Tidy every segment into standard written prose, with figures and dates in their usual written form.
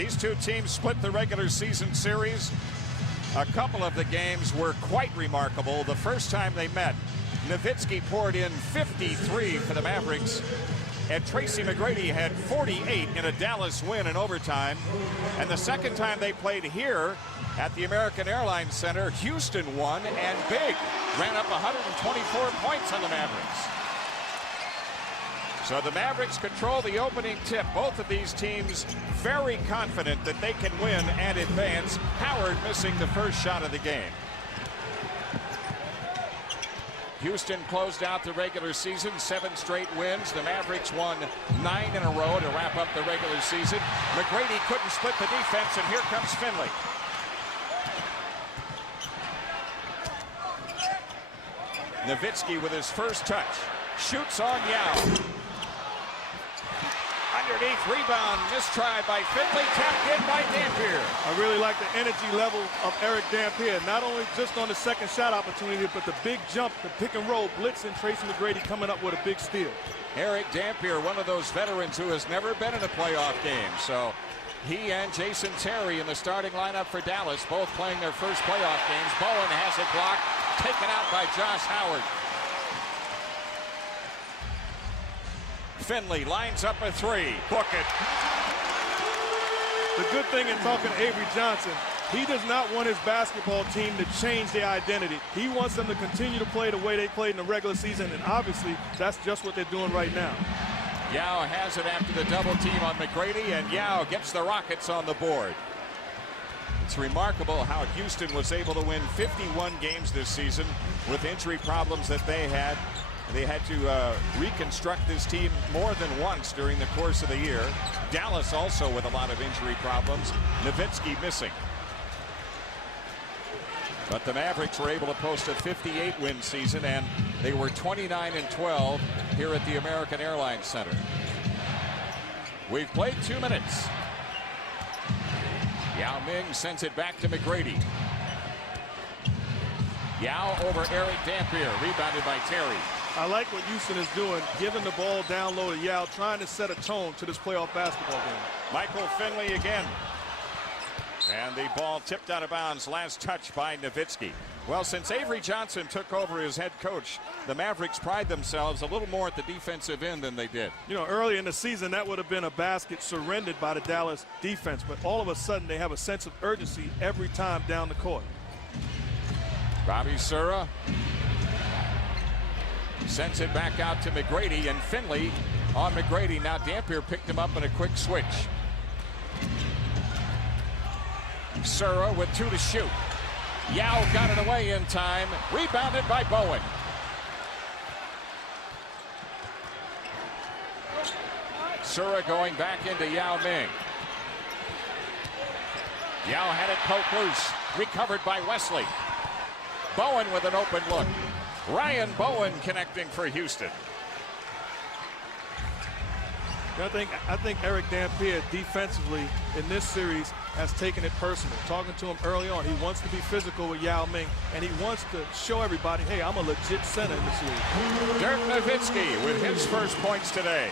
These two teams split the regular season series. A couple of the games were quite remarkable. The first time they met, Nowitzki poured in 53 for the Mavericks, and Tracy McGrady had 48 in a Dallas win in overtime. And the second time they played here at the American Airlines Center, Houston won, and big, ran up 124 points on the Mavericks. So the Mavericks control the opening tip. Both of these teams very confident that they can win and advance. Howard missing the first shot of the game. Houston closed out the regular season, 7 straight wins. The Mavericks won 9 in a row to wrap up the regular season. McGrady couldn't split the defense, and here comes Finley. Nowitzki with his first touch. Shoots on Yao. Underneath, rebound, mistry by Finley, tapped in by Dampier. I really like the energy level of Eric Dampier, not only just on the second shot opportunity, but the big jump, the pick and roll, blitz, and Tracy McGrady coming up with a big steal. Eric Dampier, one of those veterans who has never been in a playoff game. So he and Jason Terry in the starting lineup for Dallas, both playing their first playoff games. Bowen has it blocked, taken out by Josh Howard. Finley lines up a 3. Book it. The good thing in talking to Avery Johnson, he does not want his basketball team to change their identity. He wants them to continue to play the way they played in the regular season, and obviously that's just what they're doing right now. Yao has it after the double team on McGrady, and Yao gets the Rockets on the board. It's remarkable how Houston was able to win 51 games this season with injury problems that they had. They had to reconstruct this team more than once during the course of the year. Dallas also with a lot of injury problems. Nowitzki missing. But the Mavericks were able to post a 58-win season, and they were 29-12 here at the American Airlines Center. We've played 2 minutes. Yao Ming sends it back to McGrady. Yao over Eric Dampier, rebounded by Terry. I like what Houston is doing, giving the ball down low to Yao, trying to set a tone to this playoff basketball game. Michael Finley again. And the ball tipped out of bounds. Last touch by Nowitzki. Well, since Avery Johnson took over as head coach, the Mavericks pride themselves a little more at the defensive end than they did. You know, early in the season, that would have been a basket surrendered by the Dallas defense. But all of a sudden, they have a sense of urgency every time down the court. Bobby Sura sends it back out to McGrady, and Finley on McGrady. Now Dampier picked him up in a quick switch. Sura with 2 to shoot. Yao got it away in time. Rebounded by Bowen. Sura going back into Yao Ming. Yao had it poked loose. Recovered by Wesley. Bowen with an open look. Ryan Bowen connecting for Houston. I think Eric Dampier defensively in this series has taken it personal. Talking to him early on, he wants to be physical with Yao Ming, and he wants to show everybody, hey, I'm a legit center in this league. Dirk Nowitzki with his first points today.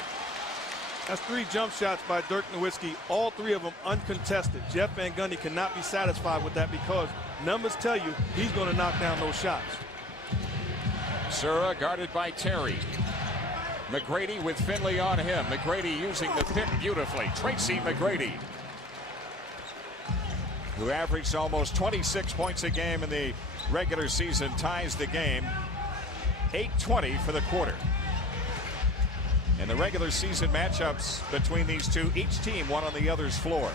That's 3 jump shots by Dirk Nowitzki, all 3 of them uncontested. Jeff Van Gundy cannot be satisfied with that because numbers tell you he's going to knock down those shots. Sura guarded by Terry. McGrady with Finley on him. McGrady using the pick beautifully. Tracy McGrady, who averaged almost 26 points a game in the regular season, ties the game. 8:20 for the quarter. In the regular season matchups between these two, each team won on the other's floor.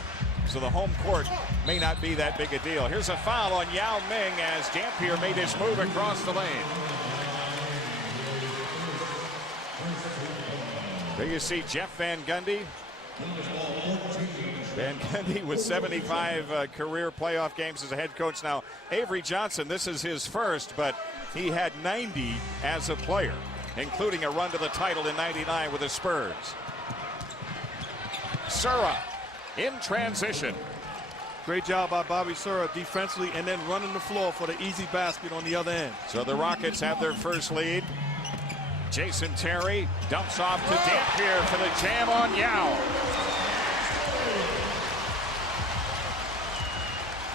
So the home court may not be that big a deal. Here's a foul on Yao Ming as Dampier made his move across the lane. There you see Jeff Van Gundy. Van Gundy with 75 career playoff games as a head coach. Now, Avery Johnson, this is his first, but he had 90 as a player, including a run to the title in '99 with the Spurs. Sura in transition. Great job by Bobby Sura defensively and then running the floor for the easy basket on the other end. So the Rockets have their first lead. Jason Terry dumps off to Dampier for the jam on Yao.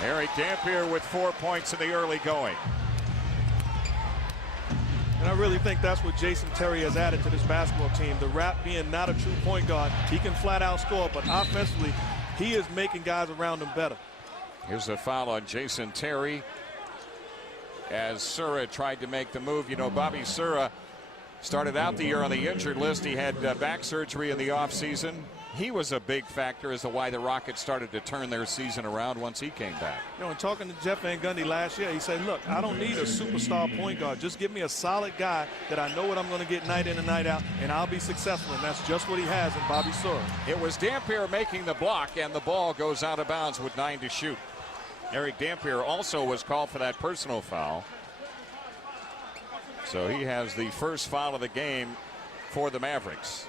Eric Dampier with 4 points in the early going. And I really think that's what Jason Terry has added to this basketball team. The Rap being not a true point guard, he can flat out score, but offensively, he is making guys around him better. Here's a foul on Jason Terry as Sura tried to make the move. You know, Bobby Sura started out the year on the injured list. He had back surgery in the offseason. He was a big factor as to why the Rockets started to turn their season around once he came back. You know, in talking to Jeff Van Gundy last year, he said, look, I don't need a superstar point guard. Just give me a solid guy that I know what I'm going to get night in and night out, and I'll be successful. And that's just what he has in Bobby Sura. It was Dampier making the block, and the ball goes out of bounds with 9 to shoot. Eric Dampier also was called for that personal foul. So he has the first foul of the game for the Mavericks.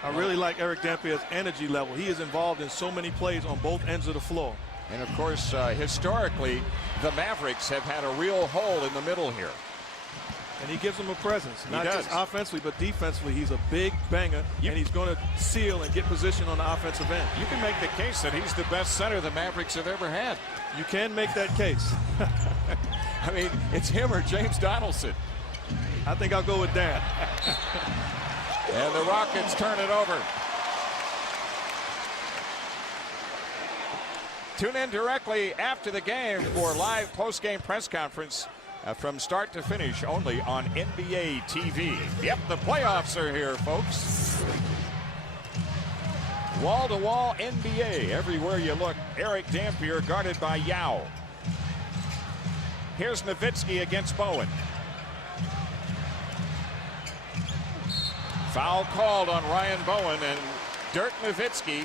I really like Eric Dampier's energy level. He is involved in so many plays on both ends of the floor. And of course, historically, the Mavericks have had a real hole in the middle here. And he gives them a presence, not just offensively, but defensively. He's a big banger, and he's going to seal and get position on the offensive end. You can make the case that he's the best center the Mavericks have ever had. You can make that case. I mean, it's him or James Donaldson. I think I'll go with Dan. And the Rockets turn it over. Tune in directly after the game for live post-game press conference from start to finish only on NBA TV. Yep, the playoffs are here, folks. Wall-to-wall NBA everywhere you look. Eric Dampier guarded by Yao. Here's Nowitzki against Bowen. Foul called on Ryan Bowen, and Dirk Nowitzki,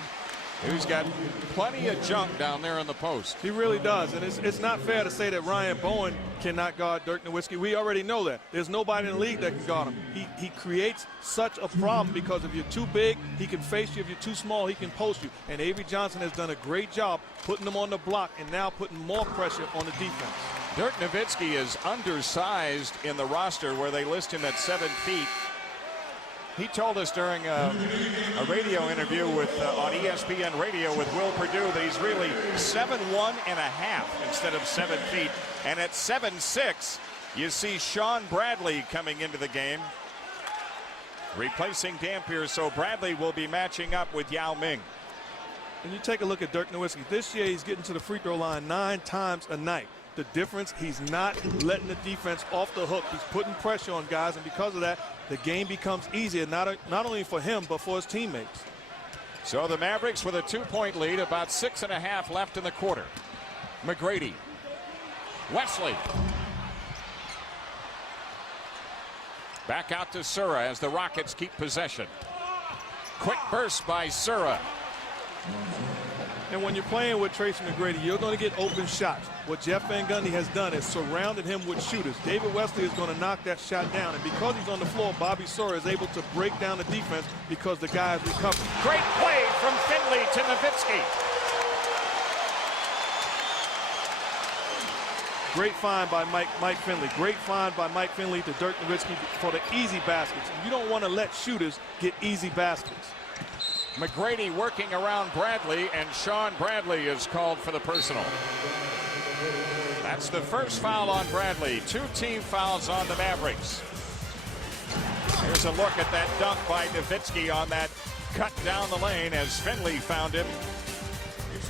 who's got plenty of junk down there in the post. He really does, and it's not fair to say that Ryan Bowen cannot guard Dirk Nowitzki. We already know that. There's nobody in the league that can guard him. He creates such a problem because if you're too big, he can face you. If you're too small, he can post you. And Avery Johnson has done a great job putting them on the block and now putting more pressure on the defense. Dirk Nowitzki is undersized in the roster where they list him at 7 feet. He told us during a radio interview with on ESPN Radio with Will Perdue that he's really 7'1" and a half instead of 7 feet. And at 7'6", you see Sean Bradley coming into the game, replacing Dampier. So Bradley will be matching up with Yao Ming. And you take a look at Dirk Nowitzki. This year he's getting to the free throw line 9 times a night. The difference, he's not letting the defense off the hook. He's putting pressure on guys, and because of that, the game becomes easier, not only for him, but for his teammates. So the Mavericks with a 2-point lead, about 6.5 left in the quarter. McGrady. Wesley. Back out to Sura as the Rockets keep possession. Quick burst by Sura. And when you're playing with Tracy McGrady, you're going to get open shots. What Jeff Van Gundy has done is surrounded him with shooters. David Wesley is going to knock that shot down. And because he's on the floor, Bobby Sura is able to break down the defense because the guy is recovering. Great play from Finley to Nowitzki. Great find by Mike Finley. Great find by Mike Finley to Dirk Nowitzki for the easy baskets. You don't want to let shooters get easy baskets. McGrady working around Bradley, and Sean Bradley is called for the personal. That's the first foul on Bradley. 2 team fouls on the Mavericks. Here's a look at that dunk by Nowitzki on that cut down the lane as Finley found him.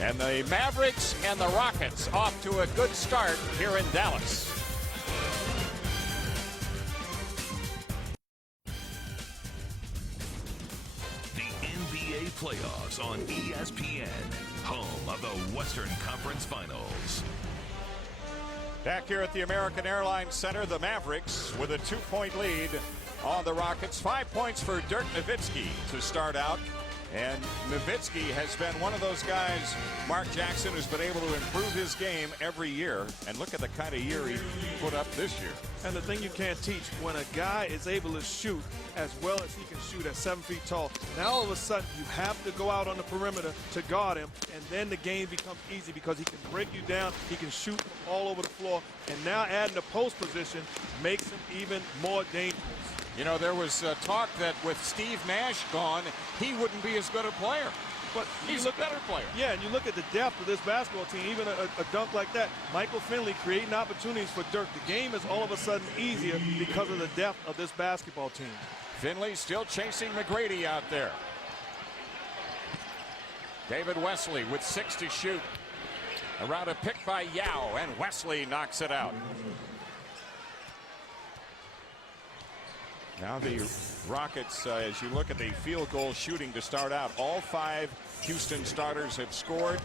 And the Mavericks and the Rockets off to a good start here in Dallas. Playoffs on ESPN, home of the Western Conference Finals. Back here at the American Airlines Center, the Mavericks with a 2-point lead on the Rockets. 5 points for Dirk Nowitzki to start out. And Nowitzki has been one of those guys, Mark Jackson, who's been able to improve his game every year. And look at the kind of year he put up this year. And the thing you can't teach, when a guy is able to shoot as well as he can shoot at 7 feet tall, now all of a sudden you have to go out on the perimeter to guard him, and then the game becomes easy because he can break you down, he can shoot from all over the floor, and now adding the post position makes him even more dangerous. You know, there was talk that with Steve Nash gone, he wouldn't be as good a player. But he's a better player. Yeah, and you look at the depth of this basketball team, even a dunk like that. Michael Finley creating opportunities for Dirk. The game is all of a sudden easier because of the depth of this basketball team. Finley still chasing McGrady out there. David Wesley with 6 to shoot. Around a pick by Yao, and Wesley knocks it out. Now the Rockets, as you look at the field goal shooting to start out, all 5 Houston starters have scored.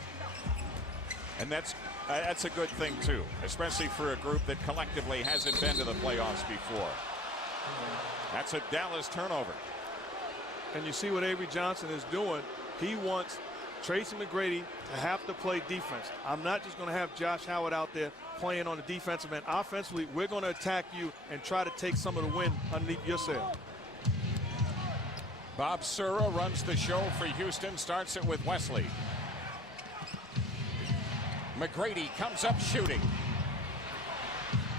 And that's a good thing, too, especially for a group that collectively hasn't been to the playoffs before. That's a Dallas turnover. And you see what Avery Johnson is doing. He wants Tracy McGrady to have to play defense. I'm not just going to have Josh Howard out there playing on the defensive end. Offensively, we're going to attack you and try to take some of the wind underneath your sail. Bob Sura runs the show for Houston, starts it with Wesley. McGrady comes up shooting.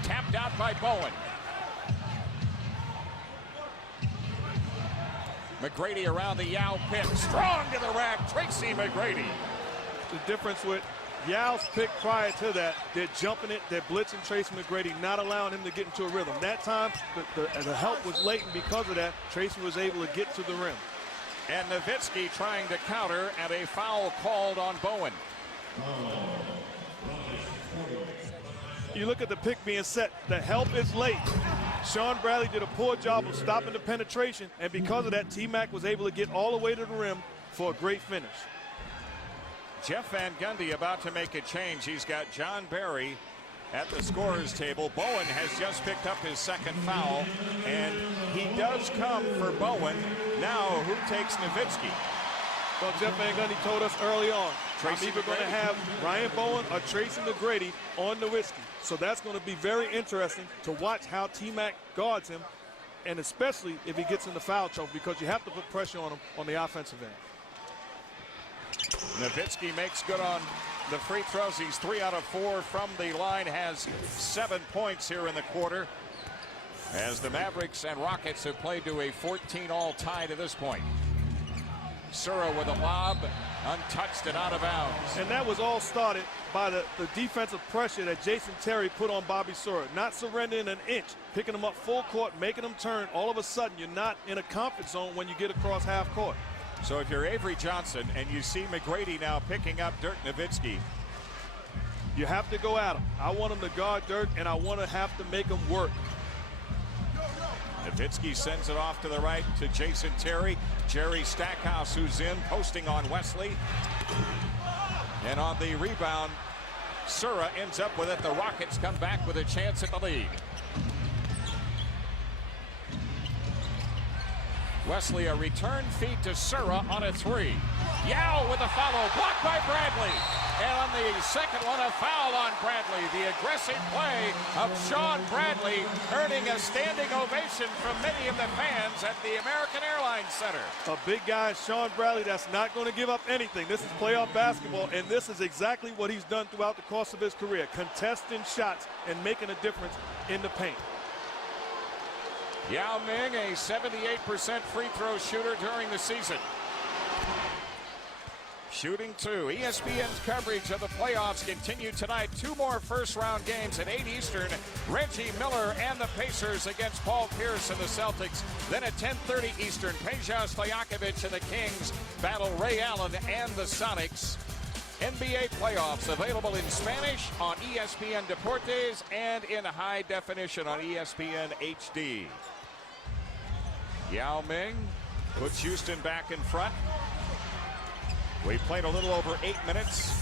Tapped out by Bowen. McGrady around the Yao pick. Strong to the rack, Tracy McGrady. The difference with Yao's pick prior to that, they're jumping it, they're blitzing Tracy McGrady, not allowing him to get into a rhythm. That time, the help was latent because of that. Tracy was able to get to the rim. And Nowitzki trying to counter, and a foul called on Bowen. You look at the pick being set, the help is late. Sean Bradley did a poor job of stopping the penetration, and because of that, T-Mac was able to get all the way to the rim for a great finish. Jeff Van Gundy about to make a change. He's got John Barry at the scorer's table. Bowen has just picked up his 2nd foul, and he does come for Bowen. Now, who takes Nowitzki? Well, Jeff Van Gundy told us early on, Tracy I'm either going to have Ryan Bowen or Tracy McGrady on Nowitzki. So that's going to be very interesting to watch how T-Mac guards him, and especially if he gets in the foul trouble, because you have to put pressure on him on the offensive end. Nowitzki makes good on the free throws. He's 3 out of 4 from the line, has 7 points here in the quarter, as the Mavericks and Rockets have played to a 14-all tie to this point. Sura with a lob, untouched and out of bounds. And that was all started by the defensive pressure that Jason Terry put on Bobby Sura. Not surrendering an inch, picking him up full court, making him turn. All of a sudden, you're not in a comfort zone when you get across half court. So if you're Avery Johnson and you see McGrady now picking up Dirk Nowitzki, you have to go at him. I want him to guard Dirk, and I want to have to make him work. Nowitzki sends it off to the right to Jason Terry. Jerry Stackhouse, who's in, posting on Wesley. And on the rebound, Sura ends up with it. The Rockets come back with a chance at the lead. Wesley, a return feed to Sura on a 3. Yao with a follow, blocked by Bradley. And on the second one, a foul on Bradley. The aggressive play of Sean Bradley earning a standing ovation from many of the fans at the American Airlines Center. A big guy, Sean Bradley, that's not going to give up anything. This is playoff basketball, and this is exactly what he's done throughout the course of his career, contesting shots and making a difference in the paint. Yao Ming, a 78% free throw shooter during the season. Shooting 2. ESPN's coverage of the playoffs continue tonight. 2 more first-round games at 8 Eastern. Reggie Miller and the Pacers against Paul Pierce and the Celtics. Then at 10:30 Eastern, Peja Stojakovic and the Kings battle Ray Allen and the Sonics. NBA playoffs available in Spanish on ESPN Deportes and in high definition on ESPN HD. Yao Ming puts Houston back in front. We played a little over 8 minutes.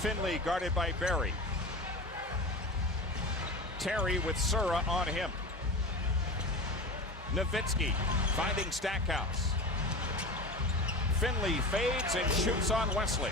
Finley guarded by Barry. Terry with Sura on him. Nowitzki finding Stackhouse. Finley fades and shoots on Wesley.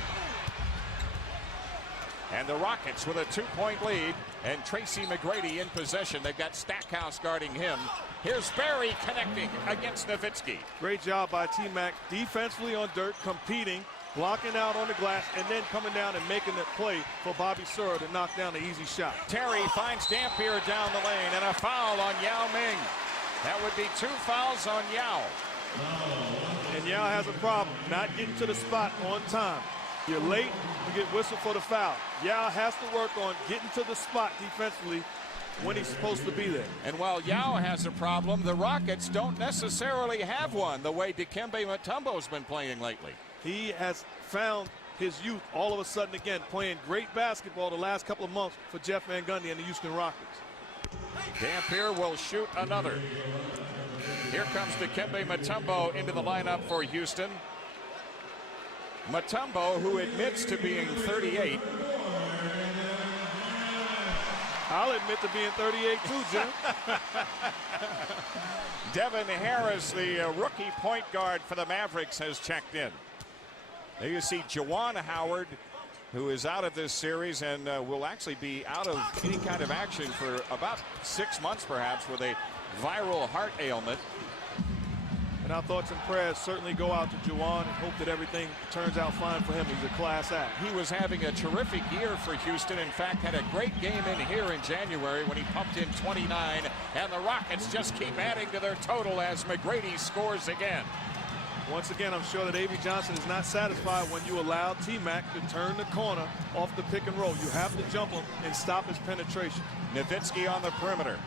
And the Rockets with a 2-point lead, and Tracy McGrady in possession. They've got Stackhouse guarding him. Here's Barry connecting against Nowitzki. Great job by T-Mac defensively on Dirk, competing, blocking out on the glass, and then coming down and making the play for Bobby Sura to knock down the easy shot. Terry finds Dampier down the lane, and a foul on Yao Ming. That would be 2 fouls on Yao. And Yao has a problem not getting to the spot on time. You're late, you get whistled for the foul. Yao has to work on getting to the spot defensively when he's supposed to be there. And while Yao has a problem, the Rockets don't necessarily have one the way Dikembe Mutombo's been playing lately. He has found his youth all of a sudden again, playing great basketball the last couple of months for Jeff Van Gundy and the Houston Rockets. Dampier will shoot another. Here comes Dikembe Mutombo into the lineup for Houston. Mutombo, who admits to being 38. I'll admit to being 38 too, Jim. Devin Harris, the rookie point guard for the Mavericks, has checked in. There you see Juwan Howard, who is out of this series and will actually be out of any kind of action for about 6 months perhaps with a viral heart ailment. And our thoughts and prayers certainly go out to Juwan and hope that everything turns out fine for him. He's a class act. He was having a terrific year for Houston. In fact, had a great game in here in January when he pumped in 29. And the Rockets just keep adding to their total as McGrady scores again. Once again, I'm sure that Avery Johnson is not satisfied when you allow T-Mac to turn the corner off the pick and roll. You have to jump him and stop his penetration. Nowitzki on the perimeter.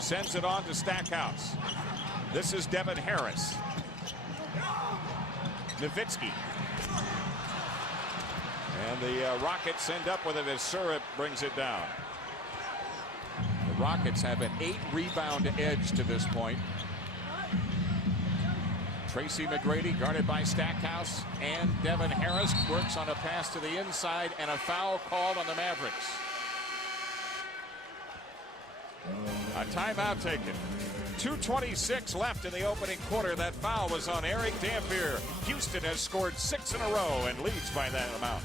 Sends it on to Stackhouse. This is Devin Harris. Nowitzki. And the Rockets end up with it as Surratt brings it down. The Rockets have an 8-rebound edge to this point. Tracy McGrady guarded by Stackhouse, and Devin Harris works on a pass to the inside and a foul called on the Mavericks. A timeout taken. 2:26 left in the opening quarter. That foul was on Eric Dampier. Houston has scored 6 in a row and leads by that amount.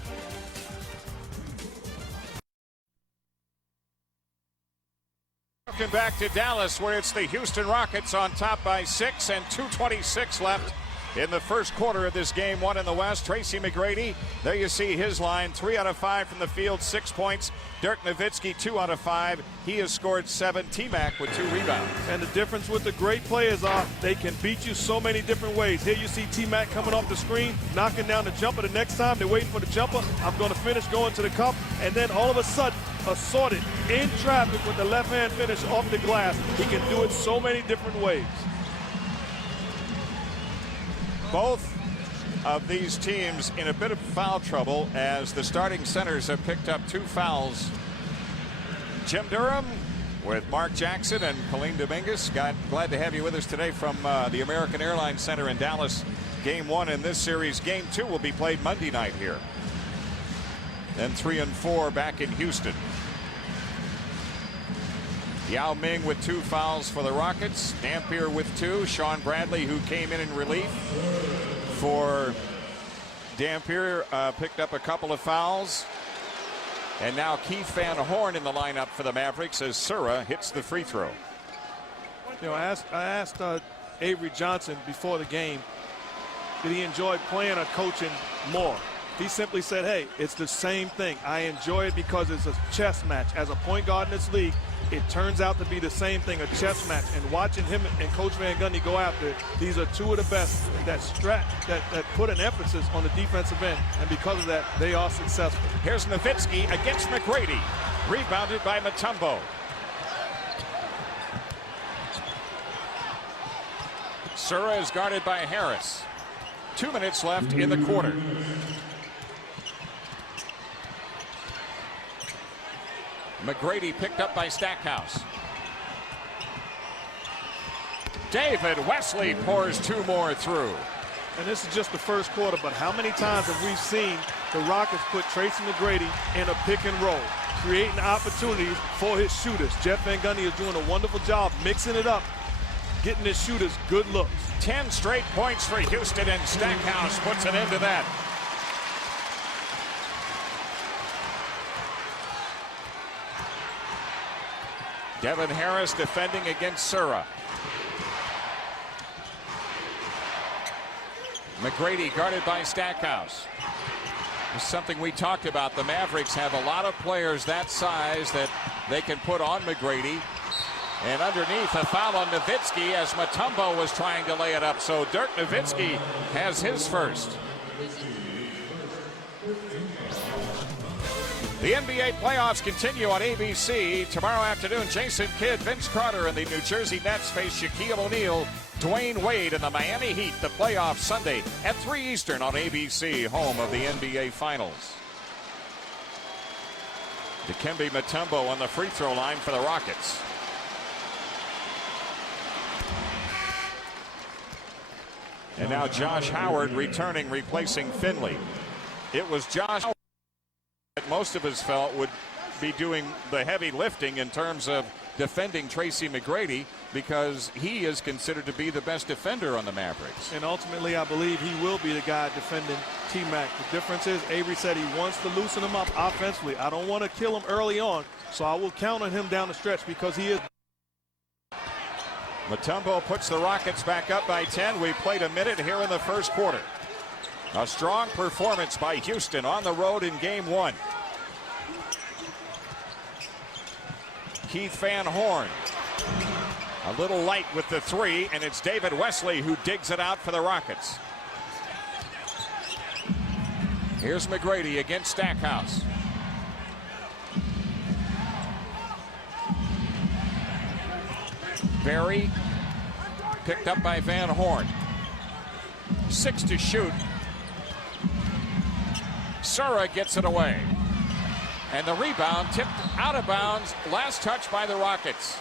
Welcome back to Dallas, where it's the Houston Rockets on top by 6 and 2:26 left in the first quarter of this game one in the West. Tracy McGrady, there you see his line, 3 out of 5 from the field, 6 points. Dirk Nowitzki, 2 out of 5. He has scored 7. T-Mac with 2 rebounds. And the difference with the great players are they can beat you so many different ways. Here you see T-Mac coming off the screen, knocking down the jumper. The next time they're waiting for the jumper. I'm going to finish going to the cup. And then all of a sudden, assorted in traffic with the left hand finish off the glass. He can do it so many different ways. Both of these teams in a bit of foul trouble as the starting centers have picked up 2 fouls. Jim Durham with Mark Jackson and Colleen Dominguez. Glad to have you with us today from the American Airlines Center in Dallas. Game 1 in this series. Game 2 will be played Monday night here. Then 3 and 4 back in Houston. Yao Ming with 2 fouls for the Rockets. Dampier with 2. Sean Bradley, who came in relief for Dampier, picked up a couple of fouls. And now Keith Van Horn in the lineup for the Mavericks as Sura hits the free throw. You know, I asked Avery Johnson before the game, did he enjoy playing or coaching more? He simply said, hey, it's the same thing. I enjoy it because it's a chess match. As a point guard in this league, it turns out to be the same thing, a chess match. And watching him and Coach Van Gundy go after it, these are 2 of the best that put an emphasis on the defensive end. And because of that, they are successful. Here's Nowitzki against McGrady. Rebounded by Mutombo. Sura is guarded by Harris. 2 minutes left in the quarter. McGrady picked up by Stackhouse. David Wesley pours 2 more through. And this is just the first quarter, but how many times have we seen the Rockets put Tracy McGrady in a pick and roll, creating opportunities for his shooters? Jeff Van Gundy is doing a wonderful job mixing it up, getting his shooters good looks. 10 straight points for Houston, and Stackhouse puts an end to that. Devin Harris defending against Sura. McGrady guarded by Stackhouse. This is something we talked about. The Mavericks have a lot of players that size that they can put on McGrady. And underneath, a foul on Nowitzki as Mutombo was trying to lay it up. So Dirk Nowitzki has his first. The NBA playoffs continue on ABC. Tomorrow afternoon, Jason Kidd, Vince Carter, and the New Jersey Nets face Shaquille O'Neal, Dwayne Wade, and the Miami Heat. The playoffs Sunday at 3 Eastern on ABC, home of the NBA Finals. Dikembe Mutombo on the free throw line for the Rockets. And now Josh Howard returning, replacing Finley. It was Josh Howard that most of us felt would be doing the heavy lifting in terms of defending Tracy McGrady, because he is considered to be the best defender on the Mavericks. And ultimately, I believe he will be the guy defending T-Mac. The difference is Avery said he wants to loosen him up offensively. I don't want to kill him early on, so I will count on him down the stretch because he is. Mutombo puts the Rockets back up by 10. We played a minute here in the first quarter. A strong performance by Houston on the road in game 1. Keith Van Horn. A little light with the 3, and it's David Wesley who digs it out for the Rockets. Here's McGrady against Stackhouse. Barry picked up by Van Horn. 6 to shoot. Sura gets it away. And the rebound tipped out of bounds. Last touch by the Rockets.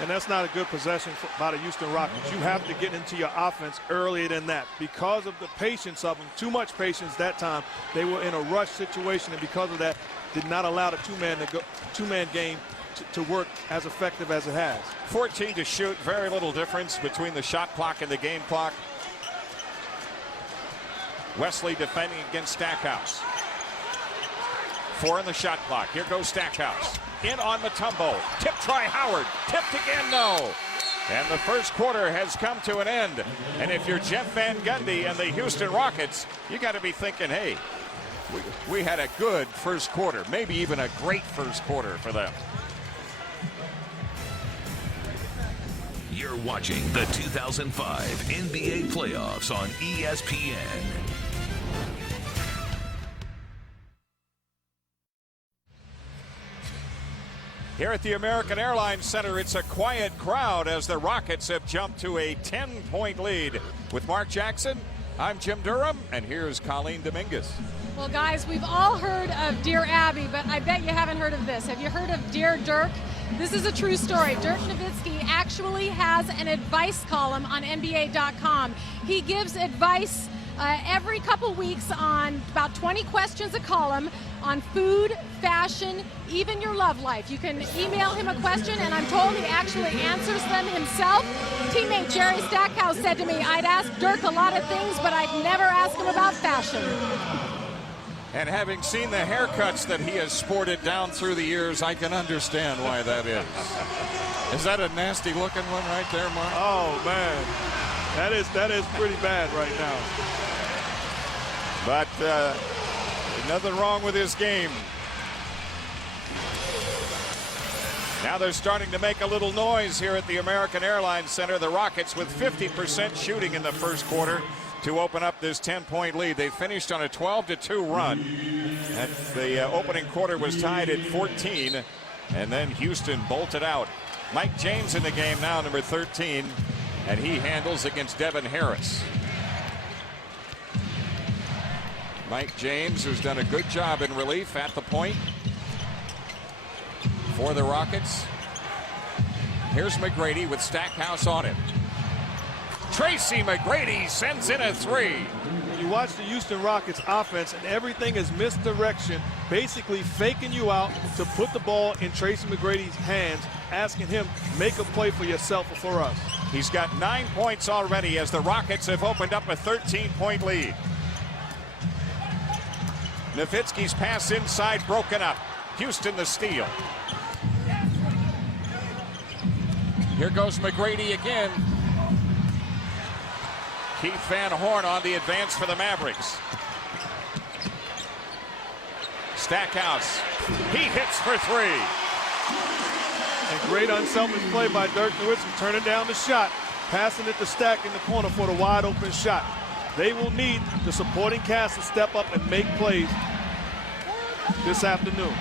And that's not a good possession by the Houston Rockets. You have to get into your offense earlier than that. Because of the patience of them, too much patience that time, they were in a rush situation, and because of that, did not allow the two-man game to work as effective as it has. 14 to shoot, very little difference between the shot clock and the game clock. Wesley defending against Stackhouse. 4 in the shot clock. Here goes Stackhouse. In on Mutombo. Tip try Howard. Tipped again, no. And the first quarter has come to an end. And if you're Jeff Van Gundy and the Houston Rockets, you got to be thinking, hey, we had a good first quarter, maybe even a great first quarter for them. You're watching the 2005 NBA playoffs on ESPN. Here at the American Airlines Center, it's a quiet crowd as the Rockets have jumped to a 10-point lead. With Mark Jackson, I'm Jim Durham, and here's Colleen Dominguez. Well, guys, we've all heard of Dear Abby, but I bet you haven't heard of this. Have you heard of Dear Dirk? This is a true story. Dirk Nowitzki actually has an advice column on NBA.com. He gives advice every couple weeks on about 20 questions a column on food, fashion, even your love life. You can email him a question, and I'm told he actually answers them himself. Teammate Jerry Stackhouse said to me, I'd ask Dirk a lot of things, but I'd never ask him about fashion. And having seen the haircuts that he has sported down through the years, I can understand why that is. Is that a nasty looking one right there, Mark? Oh, man. That is pretty bad right now. But nothing wrong with his game. Now they're starting to make a little noise here at the American Airlines Center. The Rockets with 50% shooting in the first quarter to open up this 10-point lead. They finished on a 12-2 run. And the opening quarter was tied at 14. And then Houston bolted out. Mike James in the game now, number 13. And he handles against Devin Harris. Mike James, who's done a good job in relief at the point for the Rockets. Here's McGrady with Stackhouse on him. Tracy McGrady sends in a 3. You watch the Houston Rockets offense, and everything is misdirection, basically faking you out to put the ball in Tracy McGrady's hands, asking him, make a play for yourself or for us. He's got 9 points already as the Rockets have opened up a 13-point lead. Nowitzki's pass inside broken up. Houston the steal. Here goes McGrady again. Keith Van Horn on the advance for the Mavericks. Stackhouse. He hits for 3. And great unselfish play by Dirk Nowitzki, turning down the shot, passing it to Stack in the corner for the wide open shot. They will need the supporting cast to step up and make plays this afternoon.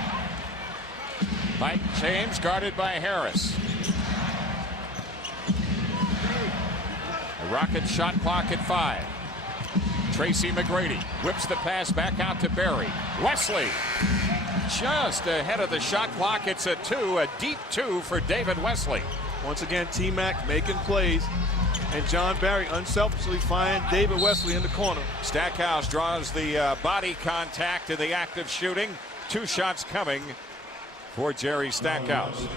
Mike James guarded by Harris. The Rockets shot clock at 5. Tracy McGrady whips the pass back out to Barry. Wesley just ahead of the shot clock. It's a 2, a deep 2 for David Wesley. Once again, T-Mac making plays, and John Barry unselfishly finding David Wesley in the corner. Stackhouse draws the body contact in the act of shooting. 2 shots coming for Jerry Stackhouse.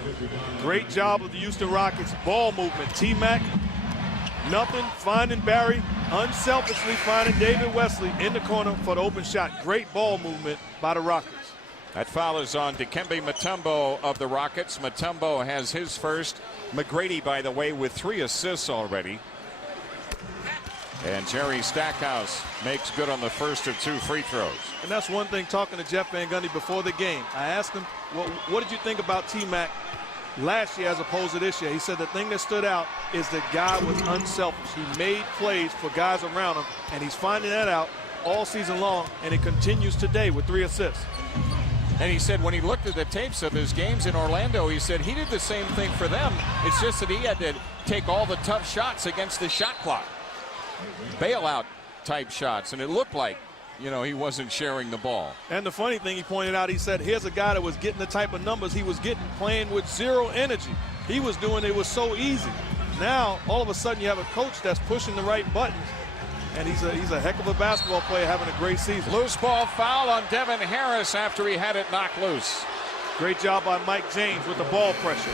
Great job of the Houston Rockets. Ball movement. T-Mac, nothing, finding Barry, unselfishly finding David Wesley in the corner for the open shot. Great ball movement by the Rockets. That foul is on Dikembe Mutombo of the Rockets. Mutombo has his first. McGrady, by the way, with 3 assists already. And Jerry Stackhouse makes good on the first of 2 free throws. And that's one thing, talking to Jeff Van Gundy before the game. I asked him, what did you think about T-Mac last year as opposed to this year? He said the thing that stood out is the guy was unselfish. He made plays for guys around him, and he's finding that out all season long, and it continues today with 3 assists. And he said when he looked at the tapes of his games in Orlando, he said he did the same thing for them. It's just that he had to take all the tough shots against the shot clock. Bailout type shots, and it looked like, you know, he wasn't sharing the ball. And the funny thing he pointed out, he said, here's a guy that was getting the type of numbers he was getting playing with 0 energy. He was doing it was so easy. Now, all of a sudden, you have a coach that's pushing the right buttons. And he's a heck of a basketball player, having a great season. Loose ball foul on Devin Harris after he had it knocked loose. Great job by Mike James with the ball pressure.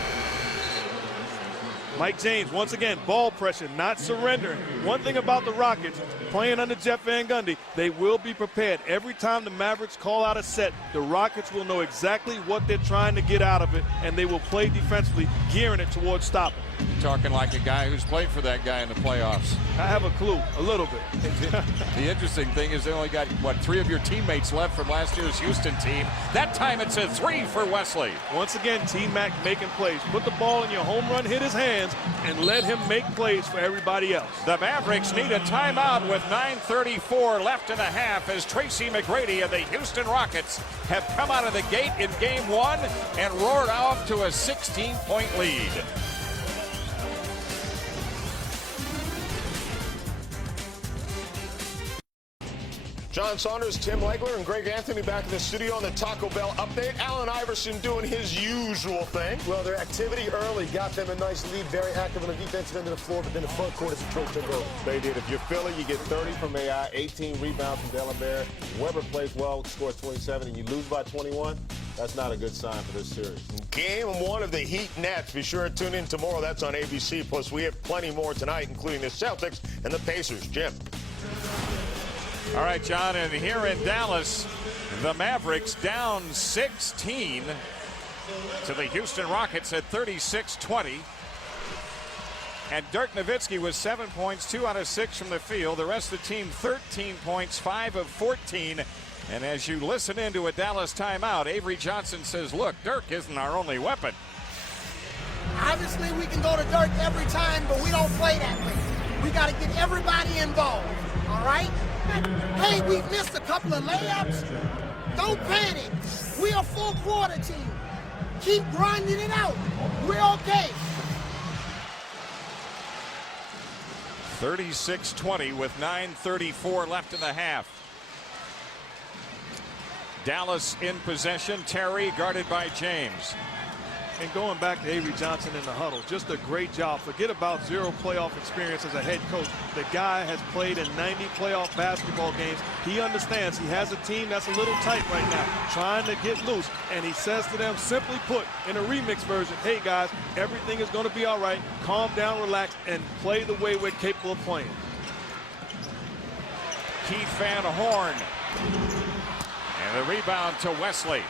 Mike James, once again, ball pressure, not surrendering. One thing about the Rockets, playing under Jeff Van Gundy, they will be prepared. Every time the Mavericks call out a set, the Rockets will know exactly what they're trying to get out of it, and they will play defensively, gearing it towards stopping. Talking like a guy who's played for that guy in the playoffs. I have a clue, a little bit. The interesting thing is they only got, 3 of your teammates left from last year's Houston team. That time it's a 3 for Wesley. Once again, T-Mac making plays. Put the ball in your home run hitter's hands and let him make plays for everybody else. The Mavericks need a timeout with 9:34 left in the half as Tracy McGrady and the Houston Rockets have come out of the gate in game 1 and roared off to a 16-point lead. John Saunders, Tim Legler, and Greg Anthony back in the studio on the Taco Bell update. Allen Iverson doing his usual thing. Well, their activity early got them a nice lead, very active on the defensive end of the floor, but then the front court is Detroit took over. They did. If you're Philly, you get 30 from AI, 18 rebounds from Delaware. Weber plays well, scores 27, and you lose by 21. That's not a good sign for this series. Game 1 of the Heat Nets. Be sure to tune in tomorrow. That's on ABC. Plus, we have plenty more tonight, including the Celtics and the Pacers. Jim. All right, John, and here in Dallas, the Mavericks down 16 to the Houston Rockets at 36-20. And Dirk Nowitzki was 7 points, 2 out of 6 from the field. The rest of the team, 13 points, 5 of 14. And as you listen into a Dallas timeout, Avery Johnson says, look, Dirk isn't our only weapon. Obviously, we can go to Dirk every time, but we don't play that way. We got to get everybody involved, all right? Hey, we've missed a couple of layups. Don't panic. We're a full quarter team. Keep grinding it out. We're okay. 36-20 with 9:34 left in the half. Dallas in possession. Terry guarded by James. And going back to Avery Johnson in the huddle, just a great job. Forget about 0 playoff experience as a head coach. The guy has played in 90 playoff basketball games. He understands he has a team that's a little tight right now, trying to get loose. And he says to them, simply put, in a remix version, hey guys, everything is going to be all right. Calm down, relax, and play the way we're capable of playing. Keith Van Horn. And the rebound to Wesley.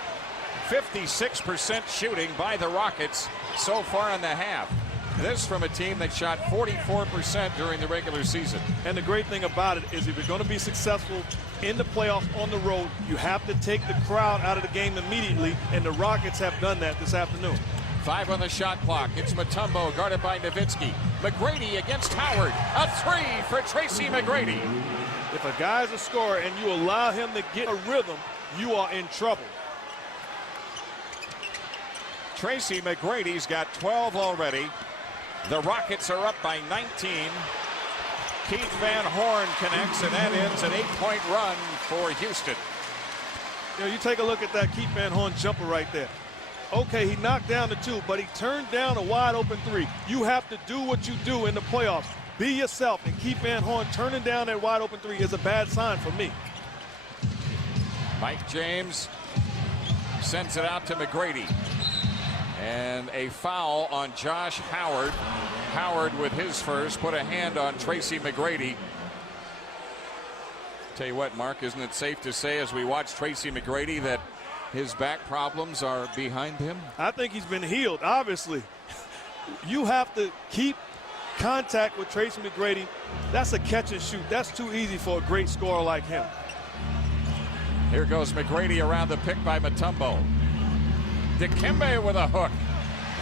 56% shooting by the Rockets so far in the half. This from a team that shot 44% during the regular season. And the great thing about it is if you're going to be successful in the playoffs on the road, you have to take the crowd out of the game immediately, and the Rockets have done that this afternoon. 5 on the shot clock. It's Mutombo guarded by Nowitzki. McGrady against Howard. A 3 for Tracy McGrady. If a guy's a scorer and you allow him to get a rhythm, you are in trouble. Tracy McGrady's got 12 already. The Rockets are up by 19. Keith Van Horn connects, and that ends an 8-point run for Houston. You know, you take a look at that Keith Van Horn jumper right there. Okay, he knocked down the 2, but he turned down a wide open 3. You have to do what you do in the playoffs. Be yourself, and Keith Van Horn turning down that wide open 3 is a bad sign for me. Mike James sends it out to McGrady. And a foul on Josh Howard. Howard with his first put a hand on Tracy McGrady. Tell you what, Mark, isn't it safe to say as we watch Tracy McGrady that his back problems are behind him? I think he's been healed, obviously. You have to keep contact with Tracy McGrady. That's a catch and shoot. That's too easy for a great scorer like him. Here goes McGrady around the pick by Mutombo. Dikembe with a hook.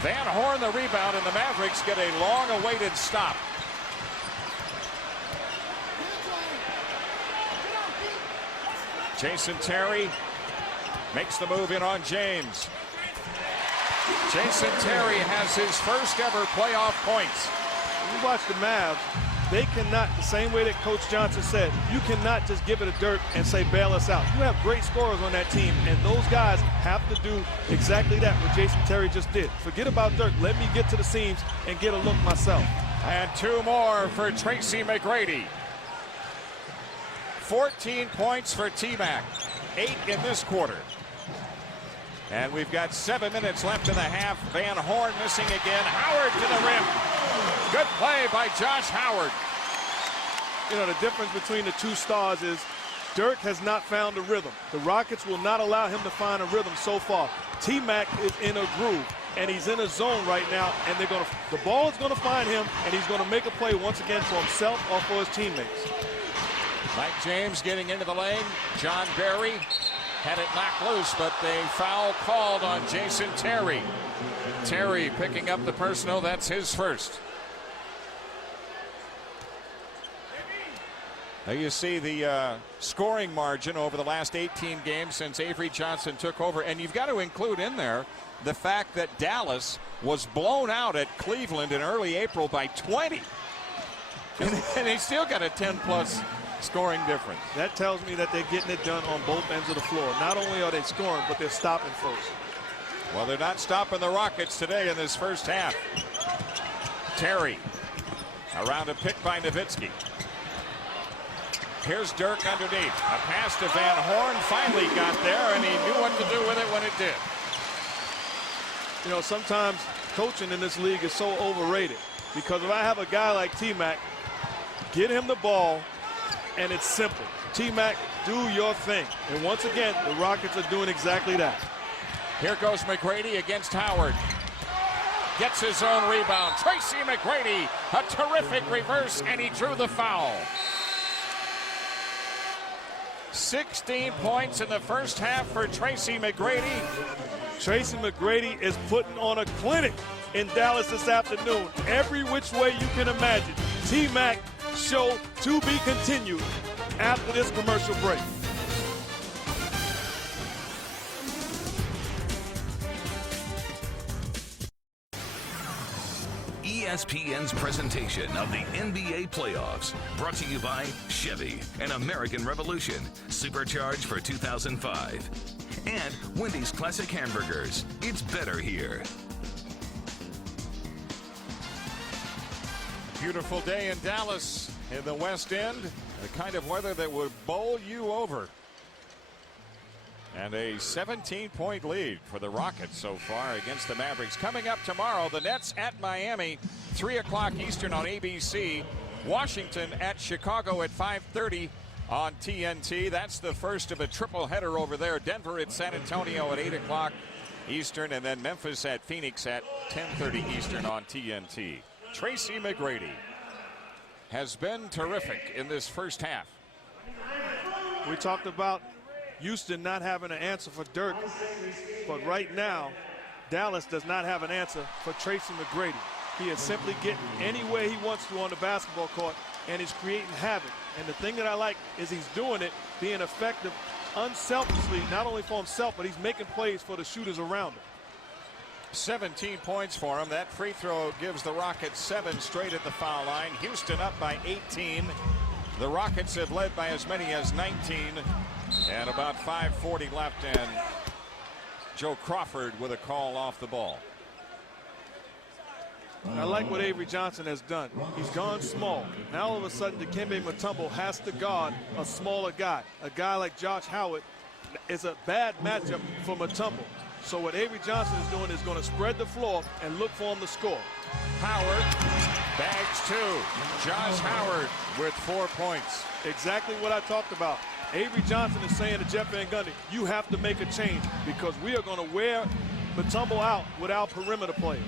Van Horn the rebound, and the Mavericks get a long-awaited stop. Jason Terry makes the move in on James. Jason Terry has his first ever playoff points. When you watch the Mavs, they cannot, the same way that Coach Johnson said, you cannot just give it a Dirk and say bail us out. You have great scorers on that team, and those guys have to do exactly that, what Jason Terry just did. Forget about Dirk. Let me get to the seams and get a look myself. And 2 more for Tracy McGrady. 14 points for T-Mac. 8 in this quarter. And we've got 7 minutes left in the half. Van Horn missing again. Howard to the rim. Good play by Josh Howard. You know, the difference between the 2 stars is Dirk has not found a rhythm. The Rockets will not allow him to find a rhythm so far. T-Mac is in a groove, and he's in a zone right now, and the ball is going to find him, and he's going to make a play once again for himself or for his teammates. Mike James getting into the lane. John Barry had it knocked loose, but a foul called on Jason Terry. Terry picking up the personal. That's his first. Now you see the scoring margin over the last 18 games since Avery Johnson took over, and you've got to include in there the fact that Dallas was blown out at Cleveland in early April by 20. And they still got a 10-plus scoring difference. That tells me that they're getting it done on both ends of the floor. Not only are they scoring, but they're stopping first. Well, they're not stopping the Rockets today in this first half. Terry around a pick by Nowitzki. Here's Dirk underneath. A pass to Van Horn. Finally got there, and he knew what to do with it when it did. You know, sometimes coaching in this league is so overrated, because if I have a guy like T-Mac, get him the ball, and it's simple. T-Mac, do your thing. And once again, the Rockets are doing exactly that. Here goes McGrady against Howard. Gets his own rebound. Tracy McGrady, a terrific reverse, and he drew the foul. 16 points in the first half for Tracy McGrady. Tracy McGrady is putting on a clinic in Dallas this afternoon. Every which way you can imagine. T-Mac show to be continued after this commercial break. ESPN's presentation of the NBA playoffs, brought to you by Chevy and American Revolution, supercharged for 2005. And Wendy's Classic Hamburgers. It's better here. Beautiful day in Dallas in the West End. The kind of weather that would bowl you over. And a 17-point lead for the Rockets so far against the Mavericks. Coming up tomorrow, the Nets at Miami, 3 o'clock Eastern on ABC. Washington at Chicago at 5:30 on TNT. That's the first of a triple header over there. Denver at San Antonio at 8 o'clock Eastern, and then Memphis at Phoenix at 10:30 Eastern on TNT. Tracy McGrady has been terrific in this first half. We talked about Houston not having an answer for Dirk, but right now Dallas does not have an answer for Tracy McGrady. He is simply getting any way he wants to on the basketball court, and he's creating havoc. And the thing that I like is he's doing it, being effective unselfishly, not only for himself, but he's making plays for the shooters around him. 17 points for him. That free throw gives the Rockets 7 straight at the foul line. Houston up by 18. The Rockets have led by as many as 19. And about 5:40 left, and Joe Crawford with a call off the ball. I like what Avery Johnson has done. He's gone small. Now all of a sudden Dikembe Mutombo has to guard a smaller guy. A guy like Josh Howard is a bad matchup for Mutombo. So what Avery Johnson is doing is going to spread the floor and look for him to score. Howard bags 2. Josh Howard with 4 points. Exactly what I talked about. Avery Johnson is saying to Jeff Van Gundy, you have to make a change because we are going to wear Mutombo out with our perimeter players.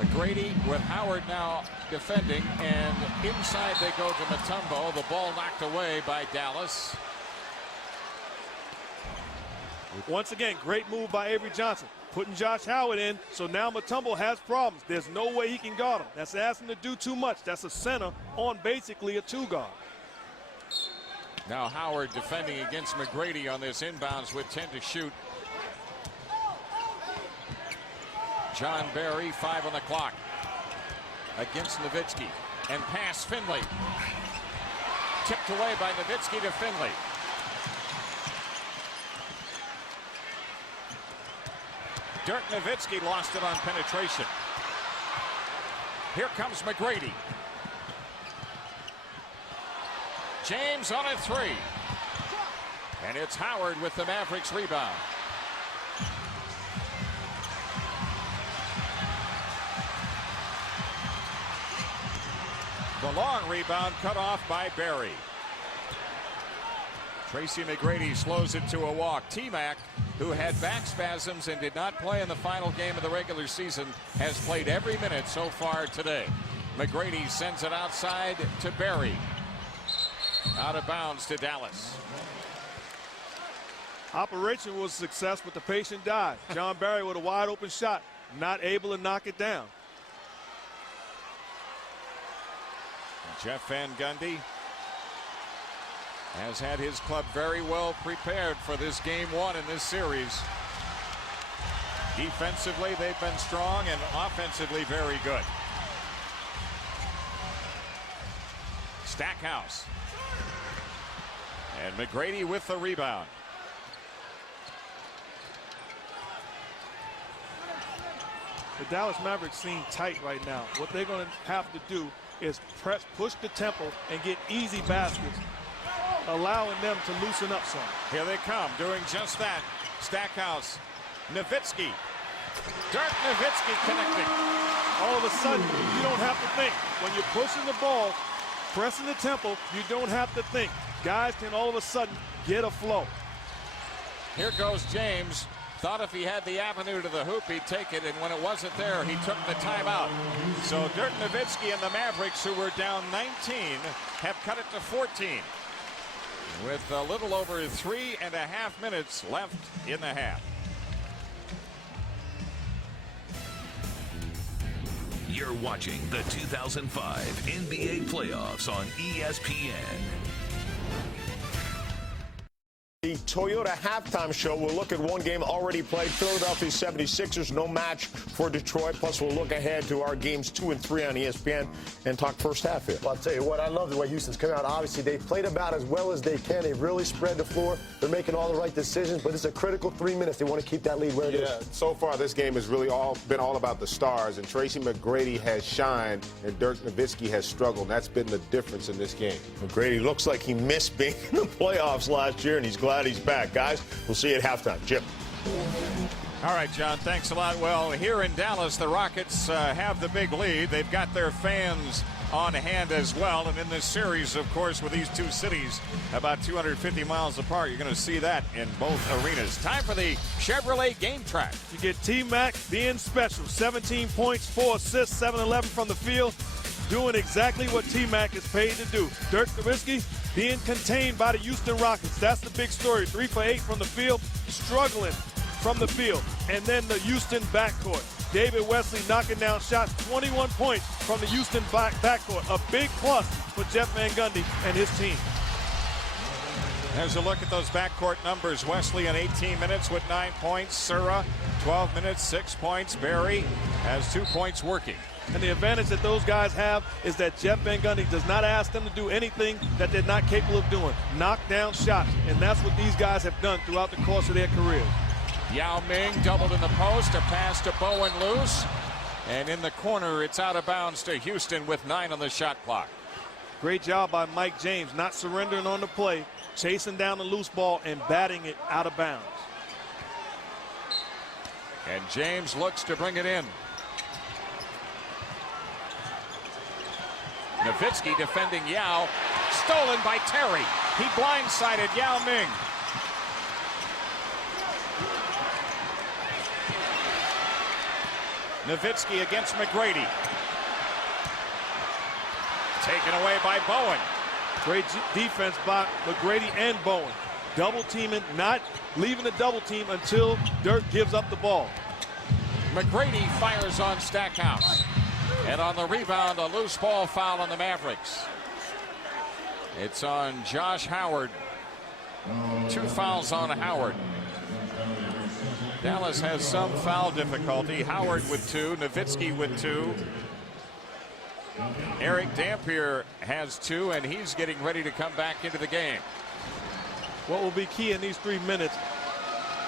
McGrady with Howard now defending, and inside they go to Mutombo. The ball knocked away by Dallas. Once again, great move by Avery Johnson, putting Josh Howard in, so now Mutombo has problems. There's no way he can guard him. That's asking him to do too much. That's a center on basically a 2-guard. Now Howard defending against McGrady on this inbounds with 10 to shoot. John Barry, 5 on the clock against Nowitzki, and pass Finley. Tipped away by Nowitzki to Finley. Dirk Nowitzki lost it on penetration. Here comes McGrady. James on a 3. And it's Howard with the Mavericks rebound. The long rebound cut off by Barry. Tracy McGrady slows it to a walk. T-Mac, who had back spasms and did not play in the final game of the regular season, has played every minute so far today. McGrady sends it outside to Barry. Out of bounds to Dallas. Operation was a success, but the patient died. John Barry with a wide open shot, not able to knock it down. Jeff Van Gundy has had his club very well prepared for this game 1 in this series. Defensively, they've been strong, and offensively, very good. Stackhouse. And McGrady with the rebound. The Dallas Mavericks seem tight right now. What they're going to have to do is push the tempo and get easy baskets, allowing them to loosen up some. Here they come, doing just that. Stackhouse, Nowitzki. Dirk Nowitzki connecting. All of a sudden, you don't have to think. When you're pushing the ball, pressing the tempo, you don't have to think. Guys can all of a sudden get a flow. Here goes James. Thought if he had the avenue to the hoop, he'd take it, and when it wasn't there, he took the timeout. So Dirk Nowitzki and the Mavericks, who were down 19, have cut it to 14. With a little over 3.5 minutes left in the half. You're watching the 2005 NBA playoffs on ESPN. The Toyota halftime show will look at one game already played. Philadelphia 76ers, no match for Detroit. Plus, we'll look ahead to our games 2 and 3 on ESPN and talk first half here. Well, I'll tell you what, I love the way Houston's come out. Obviously, they've played about as well as they can. They've really spread the floor. They're making all the right decisions, but it's a critical 3 minutes. They want to keep that lead where it is. Yeah, so far this game has really been all about the stars, and Tracy McGrady has shined, and Dirk Nowitzki has struggled. That's been the difference in this game. McGrady looks like he missed being in the playoffs last year, and he's glad he's back. Guys, we'll see you at halftime. Jim. All right, John, thanks a lot. Well, here in Dallas, the Rockets have the big lead. They've got their fans on hand as well. And in this series, of course, with these two cities about 250 miles apart, you're going to see that in both arenas. Time for the Chevrolet Game Track. You get T-Mac being special. 17 points, 4 assists, 7-11 from the field. Doing exactly what T-Mac is paid to do. Dirk Nowitzki being contained by the Houston Rockets. That's the big story. 3 for 8 from the field. Struggling from the field. And then the Houston backcourt. David Wesley knocking down shots, 21 points from the Houston backcourt. A big plus for Jeff Van Gundy and his team. There's a look at those backcourt numbers. Wesley in 18 minutes with 9 points. Sura, 12 minutes, 6 points. Barry has 2 points working. And the advantage that those guys have is that Jeff Van Gundy does not ask them to do anything that they're not capable of doing. Knock down shots. And that's what these guys have done throughout the course of their careers. Yao Ming doubled in the post. A pass to Bowen loose. And in the corner, it's out of bounds to Houston with 9 on the shot clock. Great job by Mike James, not surrendering on the play, chasing down the loose ball and batting it out of bounds. And James looks to bring it in. Nowitzki defending Yao. Stolen by Terry. He blindsided Yao Ming. Nowitzki against McGrady. Taken away by Bowen. Great defense by McGrady and Bowen. Double teaming, not leaving the double team until Dirk gives up the ball. McGrady fires on Stackhouse. And on the rebound, a loose ball foul on the Mavericks. It's on Josh Howard. 2 fouls on Howard. Dallas has some foul difficulty. Howard with 2, Nowitzki with 2. Eric Dampier has 2, and he's getting ready to come back into the game. What will be key in these 3 minutes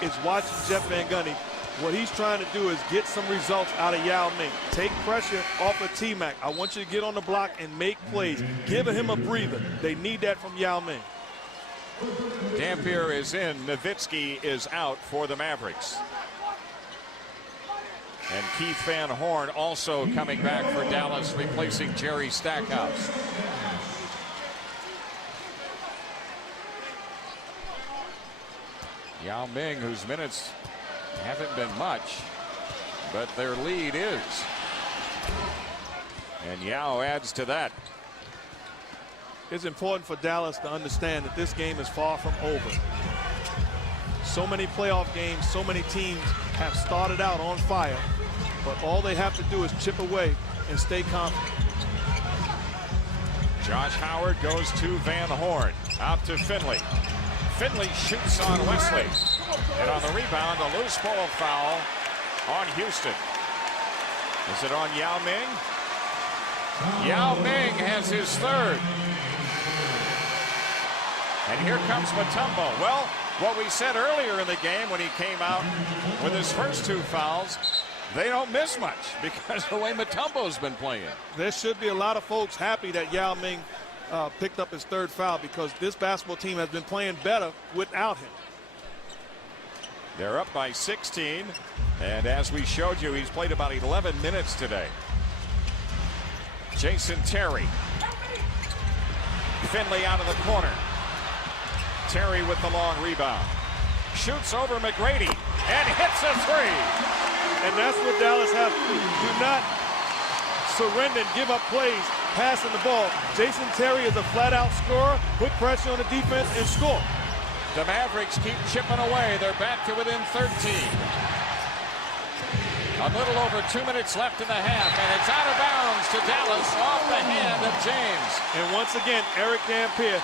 is watching Jeff Van Gundy. What he's trying to do is get some results out of Yao Ming. Take pressure off of T-Mac. I want you to get on the block and make plays. Give him a breather. They need that from Yao Ming. Dampier is in. Nowitzki is out for the Mavericks. And Keith Van Horn also coming back for Dallas, replacing Jerry Stackhouse. Yao Ming, whose minutes haven't been much, but their lead is. And Yao adds to that. It's important for Dallas to understand that this game is far from over. So many playoff games, so many teams have started out on fire, but all they have to do is chip away and stay confident. Josh Howard goes to Van Horn. Out to Finley. Finley shoots on Wesley. And on the rebound, a loose ball foul on Houston. Is it on Yao Ming? Yao Ming has his 3rd. And here comes Mutombo. Well, what we said earlier in the game when he came out with his first 2 fouls, they don't miss much because the way Mutombo's been playing. There should be a lot of folks happy that Yao Ming picked up his 3rd foul because this basketball team has been playing better without him. They're up by 16, and as we showed you, he's played about 11 minutes today. Jason Terry. Finley out of the corner. Terry with the long rebound. Shoots over McGrady and hits a 3. And that's what Dallas has to do. Do not surrender and give up plays passing the ball. Jason Terry is a flat-out scorer. Put pressure on the defense and score. The Mavericks keep chipping away. They're back to within 13. A little over 2 minutes left in the half, and it's out of bounds to Dallas off the hand of James. And once again, Eric Dampier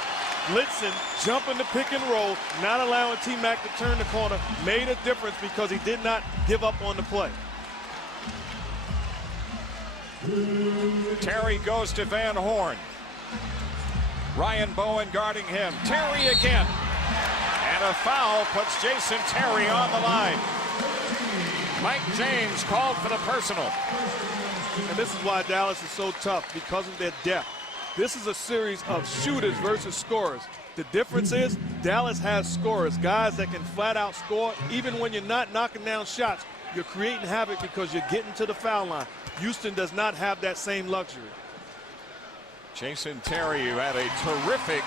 blitzing, jumping the pick and roll, not allowing T-Mac to turn the corner, made a difference because he did not give up on the play. Terry goes to Van Horn. Ryan Bowen guarding him. Terry again. And a foul puts Jason Terry on the line. Mike James called for the personal. And this is why Dallas is so tough, because of their depth. This is a series of shooters versus scorers. The difference is Dallas has scorers, guys that can flat out score. Even when you're not knocking down shots, you're creating havoc because you're getting to the foul line. Houston does not have that same luxury. Jason Terry, who had a terrific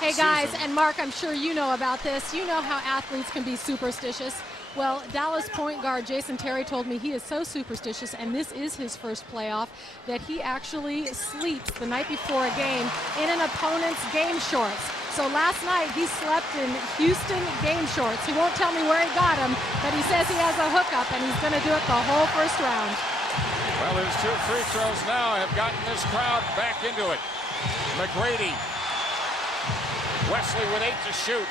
Hey guys, season. and Mark, I'm sure you know about this. You know how athletes can be superstitious. Well, Dallas point guard Jason Terry told me he is so superstitious, and this is his first playoff, that he actually sleeps the night before a game in an opponent's game shorts. So last night he slept in Houston game shorts. He won't tell me where he got them, but he says he has a hookup and he's going to do it the whole first round. Well, his 2 free throws now have gotten this crowd back into it. McGrady. Wesley with 8 to shoot.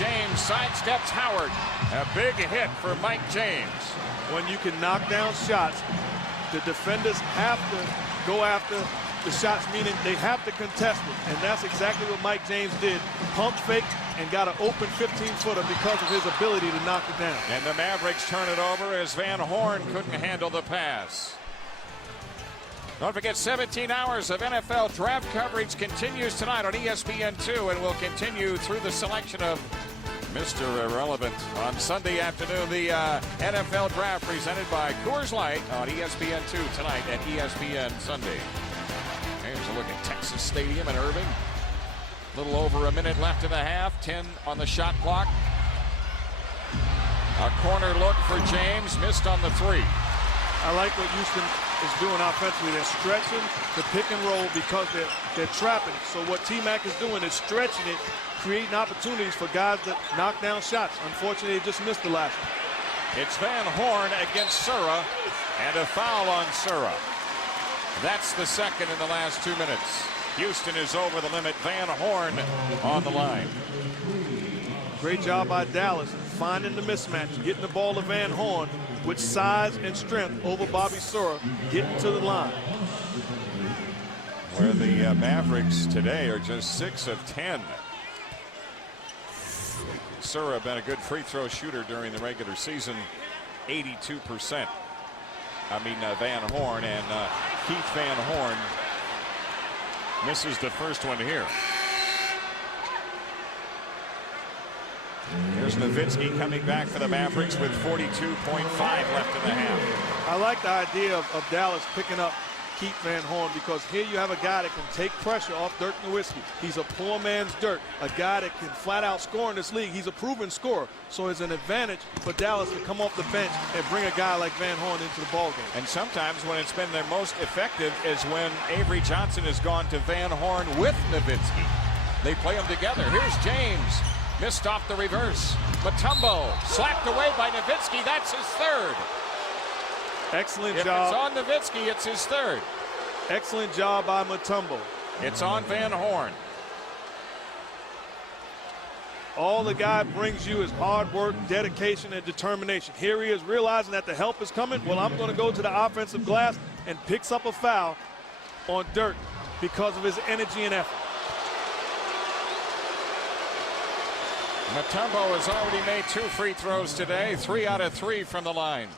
James sidesteps Howard. A big hit for Mike James. When you can knock down shots, the defenders have to go after the shots, meaning they have to contest it. And that's exactly what Mike James did. Pump fake and got an open 15-footer because of his ability to knock it down. And the Mavericks turn it over as Van Horn couldn't handle the pass. Don't forget, 17 hours of NFL draft coverage continues tonight on ESPN2 and will continue through the selection of Mr. Irrelevant on Sunday afternoon. The NFL draft presented by Coors Light on ESPN2 tonight at ESPN Sunday. Here's a look at Texas Stadium in Irving. A little over a minute left in the half. 10 on the shot clock. A corner look for James. Missed on the 3. I like what Houston is doing offensively. They're stretching the pick and roll because they're trapping it. So what T-Mac is doing is stretching it, creating opportunities for guys that knock down shots. Unfortunately, they just missed the last one. It's Van Horn against Sura, and a foul on Sura. That's the second in the last 2 minutes. Houston is over the limit. Van Horn on the line. Great job by Dallas finding the mismatch, getting the ball to Van Horn with size and strength over Bobby Sura, getting to the line. Where the Mavericks today are just 6 of 10. Sura been a good free throw shooter during the regular season, 82%. Van Horn, and Keith Van Horn misses the first one here. Here's Nowitzki coming back for the Mavericks with 42.5 left in the half. I like the idea of Dallas picking up Keith Van Horn because here you have a guy that can take pressure off Dirk Nowitzki. He's a poor man's Dirk, a guy that can flat out score in this league. He's a proven scorer, so it's an advantage for Dallas to come off the bench and bring a guy like Van Horn into the ballgame. And sometimes when it's been their most effective is when Avery Johnson has gone to Van Horn with Nowitzki. They play them together. Here's James. Missed off the reverse. Mutombo slapped away by Nowitzki. That's his third. Excellent If job. it's on Nowitzki, it's his third. Excellent job by Mutombo. It's on Van Horn. All the guy brings you is hard work, dedication, and determination. Here he is realizing that the help is coming. Well, I'm going to go to the offensive glass, and picks up a foul on Dirk because of his energy and effort. Mutombo has already made 2 free throws today, 3 out of 3 from the line.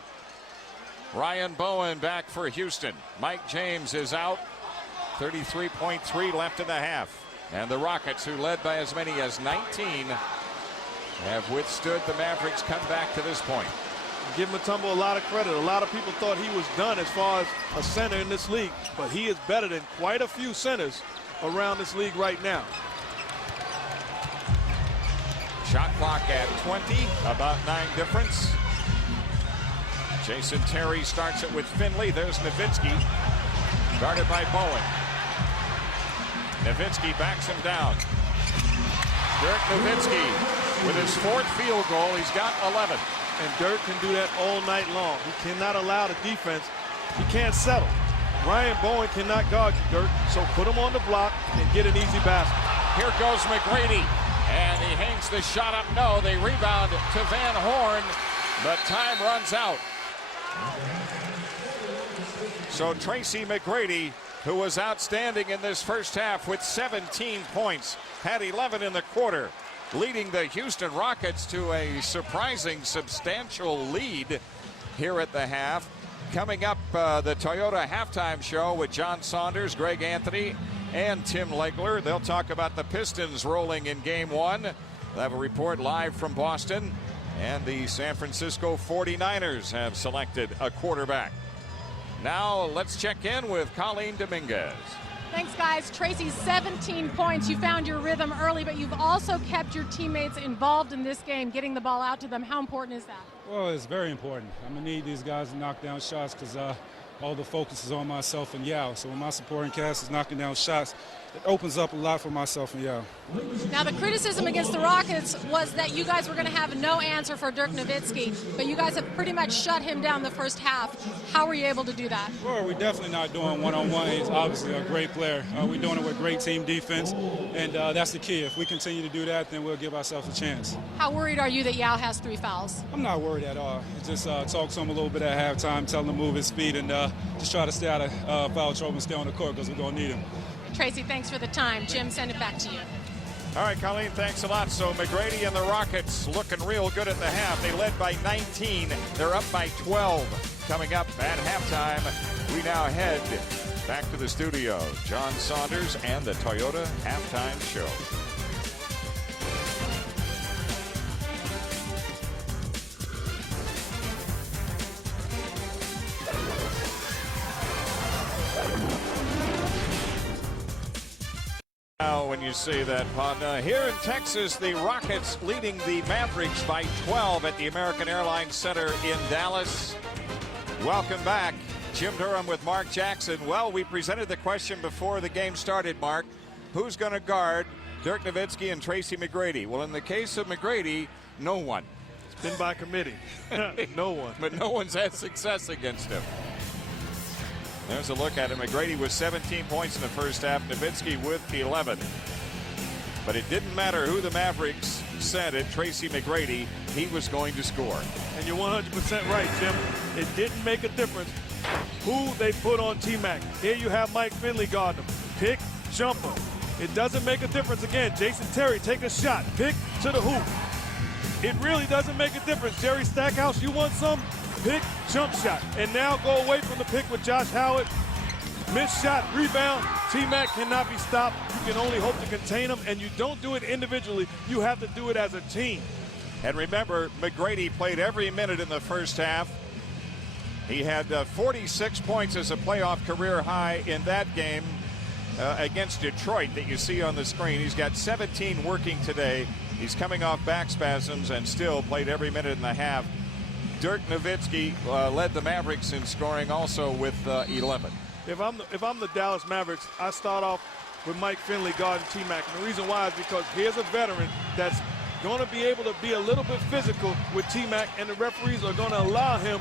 Ryan Bowen back for Houston. Mike James is out. 33.3 left in the half. And the Rockets, who led by as many as 19, have withstood the Mavericks' comeback to this point. Give Mutombo a lot of credit. A lot of people thought he was done as far as a center in this league, but he is better than quite a few centers around this league right now. Shot clock at 20, about 9 difference. Jason Terry starts it with Finley. There's Nowitzki, guarded by Bowen. Nowitzki backs him down. Dirk Nowitzki with his 4th field goal. He's got 11. And Dirk can do that all night long. He cannot allow the defense. He can't settle. Ryan Bowen cannot guard you, Dirk, so put him on the block and get an easy basket. Here goes McGrady, and he hangs the shot up. No, they rebound to Van Horn, but time runs out. So Tracy McGrady, who was outstanding in this first half with 17 points, had 11 in the quarter, leading the Houston Rockets to a surprising substantial lead here at the half. Coming up, the Toyota halftime show with John Saunders, Greg Anthony, and Tim Legler. They'll talk about the Pistons rolling in Game 1. They'll have a report live from Boston. And the San Francisco 49ers have selected a quarterback. Now let's check in with Colleen Dominguez. Thanks, guys. Tracy, 17 points. You found your rhythm early, but you've also kept your teammates involved in this game, getting the ball out to them. How important is that? Well, it's very important. I'm going to need these guys to knock down shots because all the focus is on myself and Yao. So when my supporting cast is knocking down shots, it opens up a lot for myself and Yao. Now, the criticism against the Rockets was that you guys were going to have no answer for Dirk Nowitzki, but you guys have pretty much shut him down the first half. How were you able to do that? Well, we're definitely not doing one-on-one. He's obviously a great player. We're doing it with great team defense, and that's the key. If we continue to do that, then we'll give ourselves a chance. How worried are you that Yao has 3 fouls? I'm not worried at all. Just talk to him a little bit at halftime, tell him to move his feet, and just try to stay out of foul trouble and stay on the court because we're going to need him. Tracy, thanks for the time. Jim, send it back to you. All right, Colleen, thanks a lot. So McGrady and the Rockets looking real good at the half. They led by 19. They're up by 12. Coming up at halftime, we now head back to the studio. John Saunders and the Toyota Halftime Show. Now, when you see that, Padna, here in Texas, the Rockets leading the Mavericks by 12 at the American Airlines Center in Dallas. Welcome back. Jim Durham with Mark Jackson. Well, we presented the question before the game started, Mark. Who's going to guard Dirk Nowitzki and Tracy McGrady? Well, in the case of McGrady, no one. It's been by committee. No one. But no one's had success against him. There's a look at it. McGrady with 17 points in the first half. Nowitzki with 11. But it didn't matter who the Mavericks said it, Tracy McGrady, he was going to score. And you're 100% right, Jim. It didn't make a difference who they put on T-Mac. Here you have Mike Finley guarding him. Pick, jumper. It doesn't make a difference. Again, Jason Terry, take a shot. Pick to the hoop. It really doesn't make a difference. Jerry Stackhouse, you want some? Pick, jump shot. And now go away from the pick with Josh Howard. Missed shot, rebound. T-Mac cannot be stopped. You can only hope to contain him, and you don't do it individually. You have to do it as a team. And remember, McGrady played every minute in the first half. He had 46 points as a playoff career high in that game against Detroit that you see on the screen. He's got 17 working today. He's coming off back spasms and still played every minute in the half. Dirk Nowitzki led the Mavericks in scoring also with 11. If I'm the Dallas Mavericks, I start off with Mike Finley guarding T-Mac. And the reason why is because here's a veteran that's going to be able to be a little bit physical with T-Mac, and the referees are going to allow him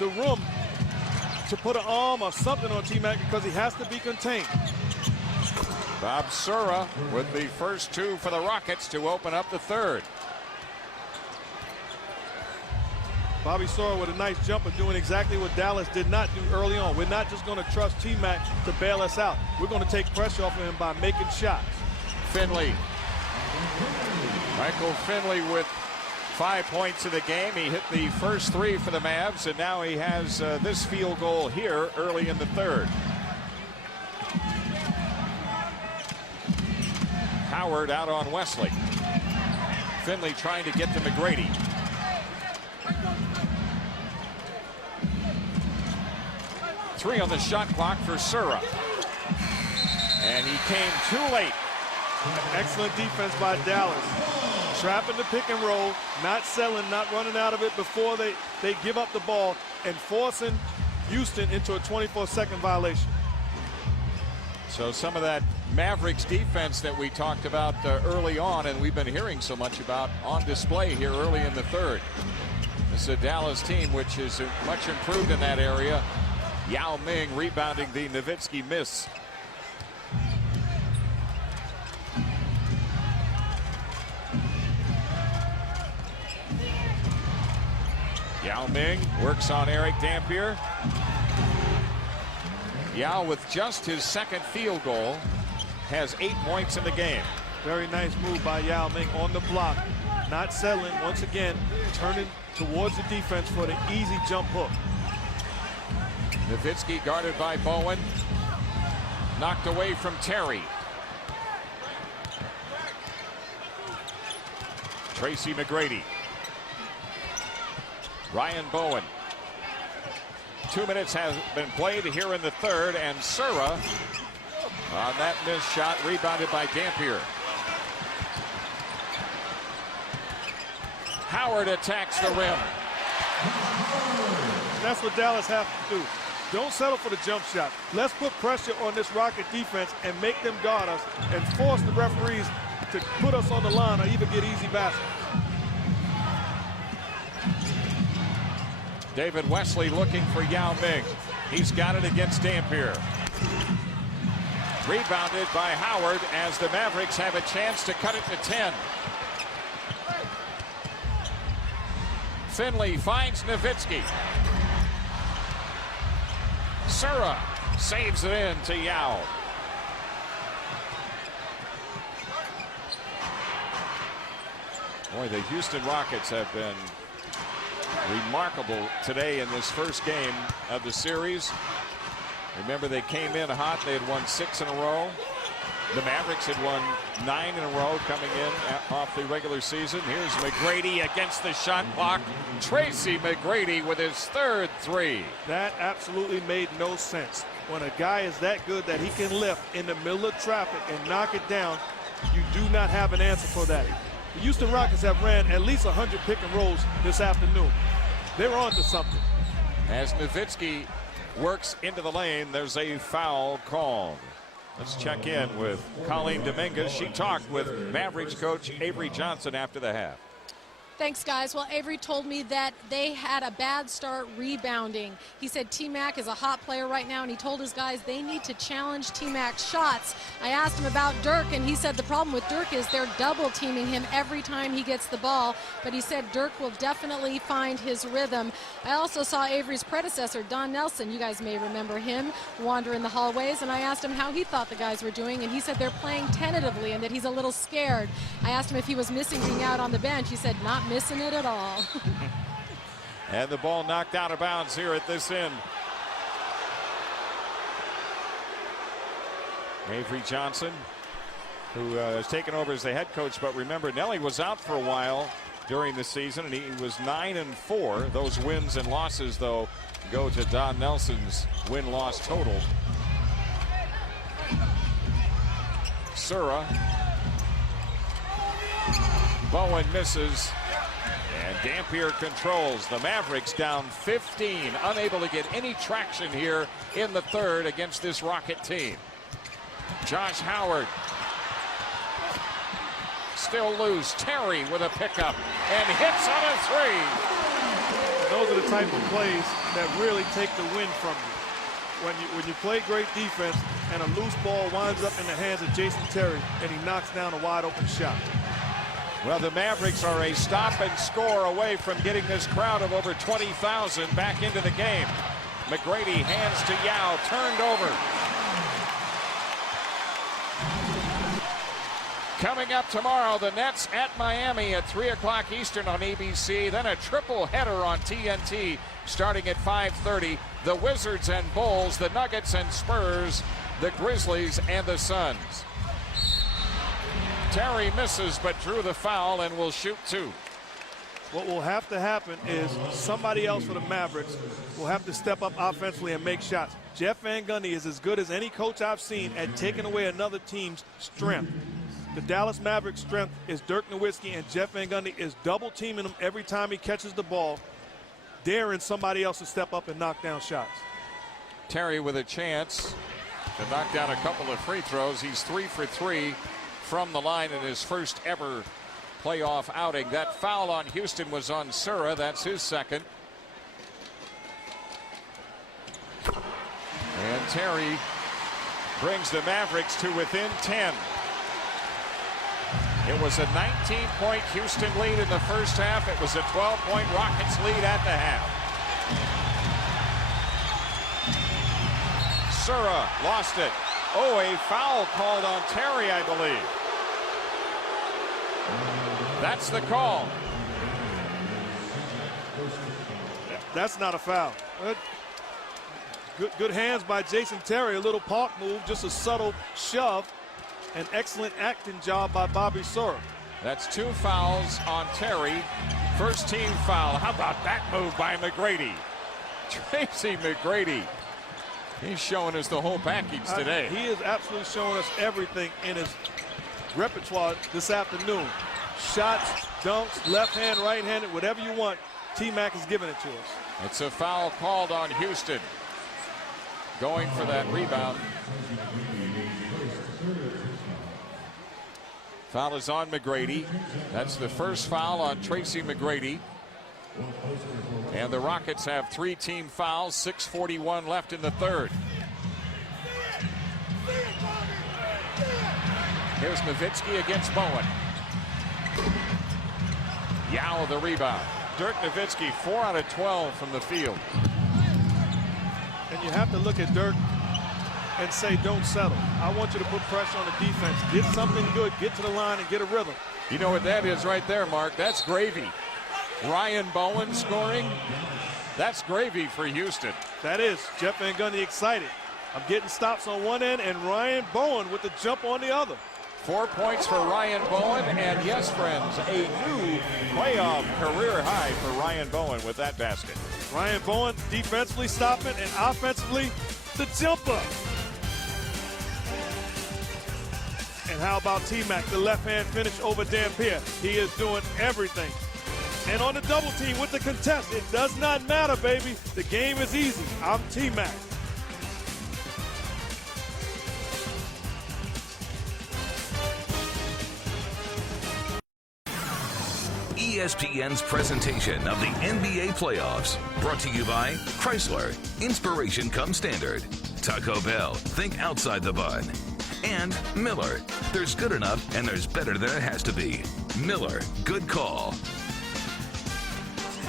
the room to put an arm or something on T-Mac because he has to be contained. Bob Sura with the first 2 for the Rockets to open up the third. Bobby Sora with a nice jumper doing exactly what Dallas did not do early on. We're not just going to trust T-Mac to bail us out. We're going to take pressure off of him by making shots. Finley. Michael Finley with 5 points in the game. He hit the first 3 for the Mavs, and now he has this field goal here early in the third. Howard out on Wesley. Finley trying to get to McGrady. Three on the shot clock for Sura. And he came too late. Excellent defense by Dallas. Trapping the pick and roll, not selling, not running out of it before they give up the ball, and forcing Houston into a 24-second violation. So some of that Mavericks defense that we talked about early on, and we've been hearing so much about, on display here early in the third. This is a Dallas team which is much improved in that area. Yao Ming rebounding the Nowitzki miss. Yao Ming works on Eric Dampier. Yao, with just his second field goal, has 8 points in the game. Very nice move by Yao Ming on the block. Not settling, once again, turning towards the defense for the easy jump hook. Nowitzki guarded by Bowen. Knocked away from Terry. Tracy McGrady. Ryan Bowen. 2 minutes has been played here in the third, and Sura on that missed shot, rebounded by Dampier. Howard attacks the rim. That's what Dallas have to do. Don't settle for the jump shot. Let's put pressure on this Rocket defense and make them guard us and force the referees to put us on the line or even get easy baskets. David Wesley looking for Yao Ming. He's got it against Dampier. Rebounded by Howard as the Mavericks have a chance to cut it to 10. Finley finds Nowitzki. Sura saves it in to Yao. Boy, the Houston Rockets have been remarkable today in this first game of the series. Remember, they came in hot. They had won 6 in a row. The Mavericks had won 9 in a row coming in off the regular season. Here's McGrady against the shot clock. Tracy McGrady with his 3rd three. That absolutely made no sense. When a guy is that good that he can lift in the middle of traffic and knock it down, you do not have an answer for that. The Houston Rockets have ran at least 100 pick and rolls this afternoon. They're on to something. As Nowitzki works into the lane, there's a foul called. Let's check in with Colleen Dominguez. She talked with Mavericks coach Avery Johnson after the half. Thanks, guys. Well, Avery told me that they had a bad start rebounding. He said T-Mac is a hot player right now, and he told his guys they need to challenge T-Mac's shots. I asked him about Dirk, and he said the problem with Dirk is they're double teaming him every time he gets the ball, but he said Dirk will definitely find his rhythm. I also saw Avery's predecessor, Don Nelson. You guys may remember him, wander in the hallways, and I asked him how he thought the guys were doing, and he said they're playing tentatively and that he's a little scared. I asked him if he was missing being out on the bench. He said not missing it at all. And the ball knocked out of bounds here at this end. Avery Johnson, who has taken over as the head coach, but remember, Nelly was out for a while during the season, and he was 9-4. Those wins and losses, though, go to Don Nelson's win-loss total. Sura. Bowen misses. And Dampier controls. The Mavericks down 15, unable to get any traction here in the 3rd against this Rocket team. Josh Howard still loose. Terry with a pickup and hits on a 3. Those are the type of plays that really take the win from you. When you play great defense and a loose ball winds up in the hands of Jason Terry and he knocks down a wide open shot. Well, the Mavericks are a stop and score away from getting this crowd of over 20,000 back into the game. McGrady hands to Yao, turned over. Coming up tomorrow, the Nets at Miami at 3 o'clock Eastern on ABC. Then a triple header on TNT starting at 5:30. The Wizards and Bulls, the Nuggets and Spurs, the Grizzlies and the Suns. Terry misses but drew the foul and will shoot 2. What will have to happen is somebody else for the Mavericks will have to step up offensively and make shots. Jeff Van Gundy is as good as any coach I've seen at taking away another team's strength. The Dallas Mavericks' strength is Dirk Nowitzki, and Jeff Van Gundy is double teaming him every time he catches the ball, daring somebody else to step up and knock down shots. Terry with a chance to knock down a couple of free throws. He's 3 for 3 from the line in his first ever playoff outing. That foul on Houston was on Sura. That's his 2nd. And Terry brings the Mavericks to within 10. It was a 19-point Houston lead in the first half. It was a 12-point Rockets lead at the half. Sura lost it. Oh, a foul called on Terry, I believe. That's the call. That's not a foul. Good hands by Jason Terry. A little park move, just a subtle shove. An excellent acting job by Bobby Sura. That's 2 fouls on Terry. First team foul. How about that move by McGrady? Tracy McGrady. He's showing us the whole package today. He is absolutely showing us everything in his repertoire this afternoon. Shots, dunks, left hand, right handed, whatever you want. T-Mac is giving it to us. It's a foul called on Houston. going for that rebound. Foul is on McGrady. That's the first foul on Tracy McGrady. And the Rockets have 3 team fouls, 6:41 left in the third. Here's Nowitzki against Bowen. Yao the rebound. Dirk Nowitzki 4 out of 12 from the field. And you have to look at Dirk and say, don't settle. I want you to put pressure on the defense. Get something good, get to the line and get a rhythm. You know what that is right there, Mark? That's gravy. Ryan Bowen scoring. That's gravy for Houston. That is. Jeff Van Gundy excited. I'm getting stops on one end and Ryan Bowen with the jump on the other. 4 points for Ryan Bowen, and yes, friends, a new playoff career high for Ryan Bowen with that basket. Ryan Bowen defensively stopping and offensively the jumper. And how about T-Mac, the left-hand finish over Dampier? He is doing everything. And on the double team with the contest, it does not matter, baby. The game is easy. I'm T-Mac. ESPN's presentation of the NBA playoffs. Brought to you by Chrysler. Inspiration comes standard. Taco Bell. Think outside the bun. And Miller. There's good enough and there's better than it has to be. Miller. Good call.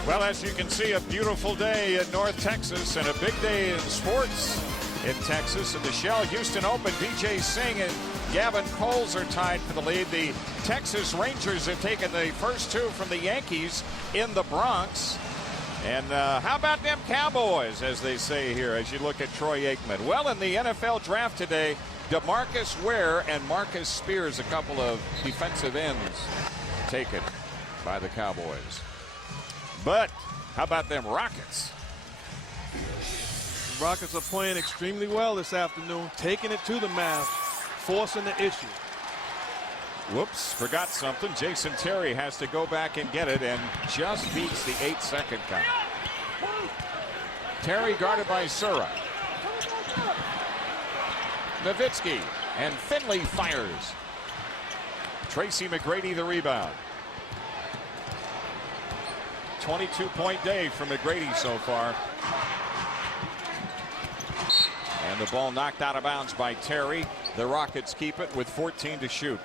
Well, as you can see, a beautiful day in North Texas and a big day in sports in Texas. At the Shell Houston Open, BJ Singh and Gavin Coles are tied for the lead. The Texas Rangers have taken the first 2 from the Yankees in the Bronx. And how about them Cowboys, as they say here, as you look at Troy Aikman? Well, in the NFL draft today, DeMarcus Ware and Marcus Spears, a couple of defensive ends, taken by the Cowboys. But how about them Rockets? The Rockets are playing extremely well this afternoon, taking it to the Mavs, forcing the issue. Whoops, forgot something. Jason Terry has to go back and get it and just beats the 8-second count. Terry guarded by Sura. Nowitzki, and Finley fires. Tracy McGrady the rebound. 22-point day for McGrady so far. And the ball knocked out of bounds by Terry. The Rockets keep it with 14 to shoot.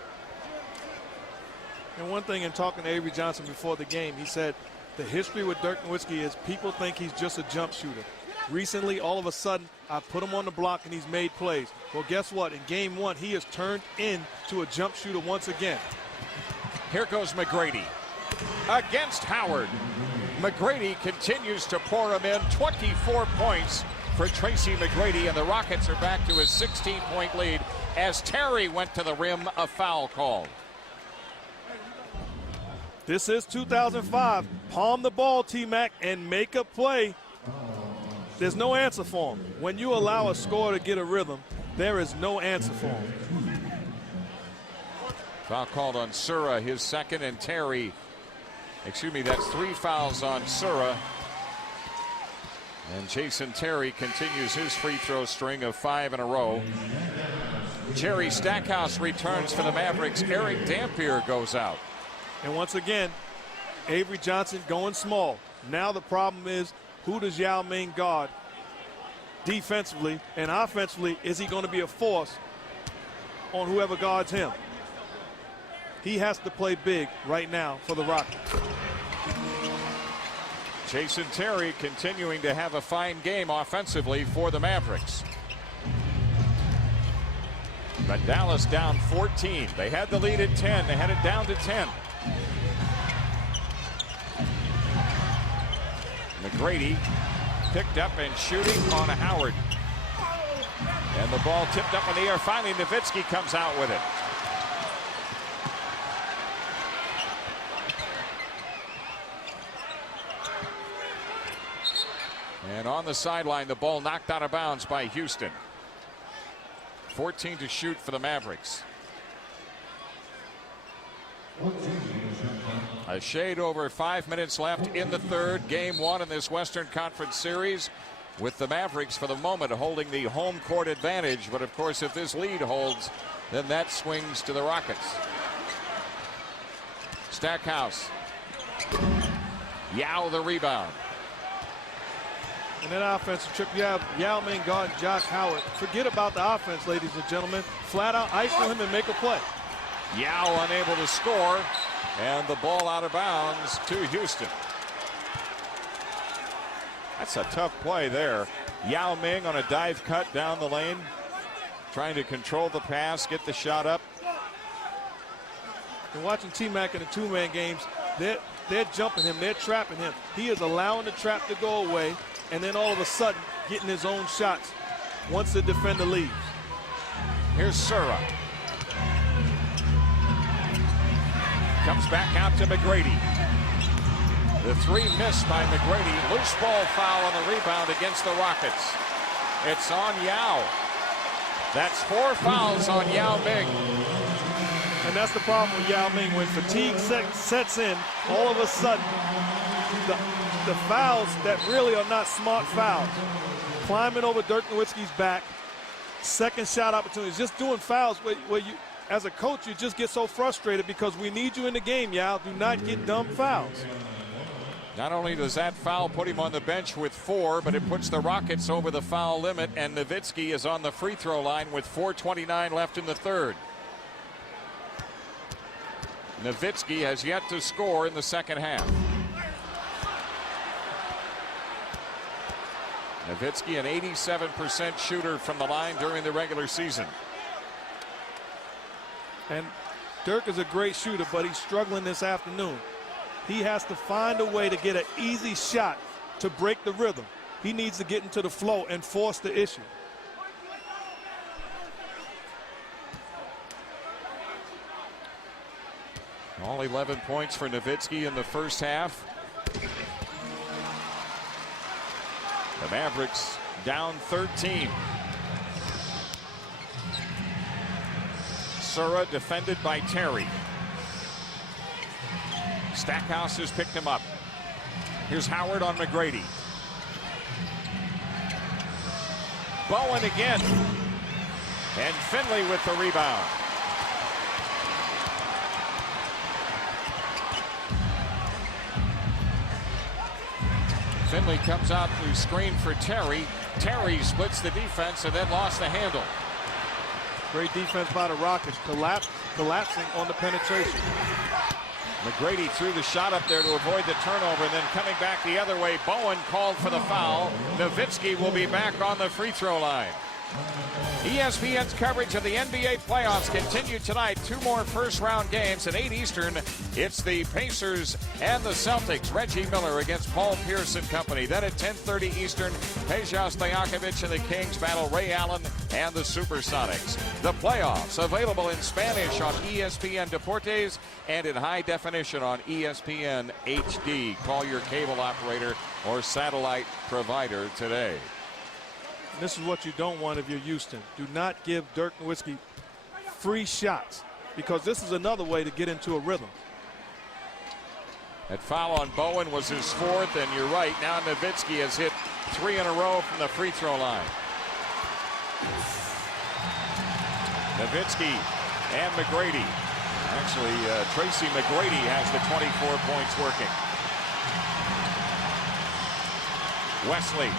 And one thing in talking to Avery Johnson before the game, he said the history with Dirk Nowitzki is people think he's just a jump shooter. Recently, all of a sudden, I put him on the block and he's made plays. Well, guess what? In game 1, he has turned into a jump shooter once again. Here goes McGrady against Howard. McGrady continues to pour him in. 24 points for Tracy McGrady, and the Rockets are back to a 16-point lead as Terry went to the rim, a foul called. This is 2005. Palm the ball, T-Mac, and make a play. There's no answer for him. When you allow a scorer to get a rhythm, there is no answer for him. Foul called on Sura, his second, and Terry. Excuse me, that's 3 fouls on Sura. And Jason Terry continues his free throw string of 5 in a row. Jerry Stackhouse returns for the Mavericks. Eric Dampier goes out. And once again, Avery Johnson going small. Now the problem is, who does Yao Ming guard defensively and offensively? Is he going to be a force on whoever guards him? He has to play big right now for the Rockets. Jason Terry continuing to have a fine game offensively for the Mavericks. But Dallas down 14. They had the lead at 10. They had it down to 10. McGrady picked up and shooting on Howard. And the ball tipped up in the air. Finally, Nowitzki comes out with it. And on the sideline, the ball knocked out of bounds by Houston. 14 to shoot for the Mavericks. A shade over 5 minutes left in the third. Game 1 in this Western Conference Series. with the Mavericks for the moment holding the home court advantage. But of course, if this lead holds, then that swings to the Rockets. Stackhouse. Yao the rebound. And that offensive trip, you have Yao Ming guarding Josh Howard. Forget about the offense, ladies and gentlemen. Flat out isolate him and make a play. Yao unable to score, and the ball out of bounds to Houston. That's a tough play there. Yao Ming on a dive cut down the lane, trying to control the pass, get the shot up. And watching T-Mac in the two-man games, they're jumping him, they're trapping him. He is allowing the trap to go away, and then all of a sudden getting his own shots once the defender leaves. Here's Sura. Comes back out to McGrady. The three missed by McGrady. Loose ball foul on the rebound against the Rockets. It's on Yao. That's 4 fouls on Yao Ming. And that's the problem with Yao Ming. When fatigue sets in, all of a sudden, the fouls that really are not smart fouls. Climbing over Dirk Nowitzki's back, second shot opportunities, just doing fouls where you, as a coach, you just get so frustrated because we need you in the game, Yao. Do not get dumb fouls. Not only does that foul put him on the bench with 4, but it puts the Rockets over the foul limit, and Nowitzki is on the free throw line with 4:29 left in the third. Nowitzki has yet to score in the second half. Nowitzki, an 87% shooter from the line during the regular season. And Dirk is a great shooter, but he's struggling this afternoon. He has to find a way to get an easy shot to break the rhythm. He needs to get into the flow and force the issue. All 11 points for Nowitzki in the first half. The Mavericks down 13. Sura defended by Terry. Stackhouse has picked him up. Here's Howard on McGrady. Bowen again. And Finley with the rebound. Finley comes out to screen for Terry. Terry splits the defense and then lost the handle. Great defense by the Rockets, collapsing on the penetration. McGrady threw the shot up there to avoid the turnover, and then coming back the other way, Bowen called for the foul. Nowitzki will be back on the free throw line. ESPN's coverage of the NBA playoffs continue tonight. 2 more first-round games at 8 Eastern. It's the Pacers and the Celtics. Reggie Miller against Paul Pierce and company. Then at 10:30 Eastern, Peja Stojakovic and the Kings battle Ray Allen and the Supersonics. The playoffs available in Spanish on ESPN Deportes and in high definition on ESPN HD. Call your cable operator or satellite provider today. This is what you don't want if you're Houston. Do not give Dirk Nowitzki free shots, because this is another way to get into a rhythm. That foul on Bowen was his 4th, and you're right. Now Nowitzki has hit 3 in a row from the free throw line. Nowitzki and McGrady. Actually, Tracy McGrady has the 24 points working. Wesley.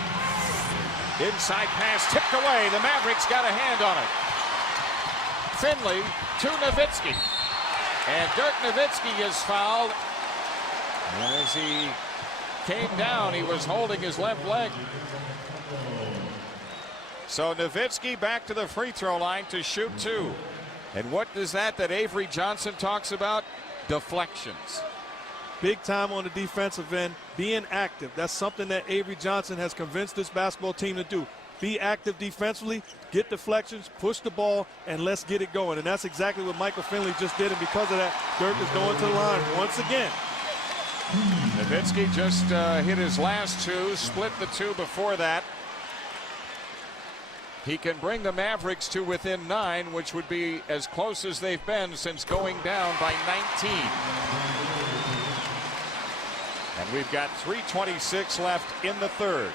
Inside pass tipped away. The Mavericks got a hand on it. Finley to Nowitzki. And Dirk Nowitzki is fouled. And as he came down, he was holding his left leg. So Nowitzki back to the free throw line to shoot 2. And what is that Avery Johnson talks about? Deflections. Big time on the defensive end, being active. That's something that Avery Johnson has convinced this basketball team to do. Be active defensively, get deflections, push the ball, and let's get it going. And that's exactly what Michael Finley just did. And because of that, Dirk is going to the line once again. Nowitzki just hit his last 2, split the 2 before that. He can bring the Mavericks to within 9, which would be as close as they've been since going down by 19. And we've got 3:26 left in the third.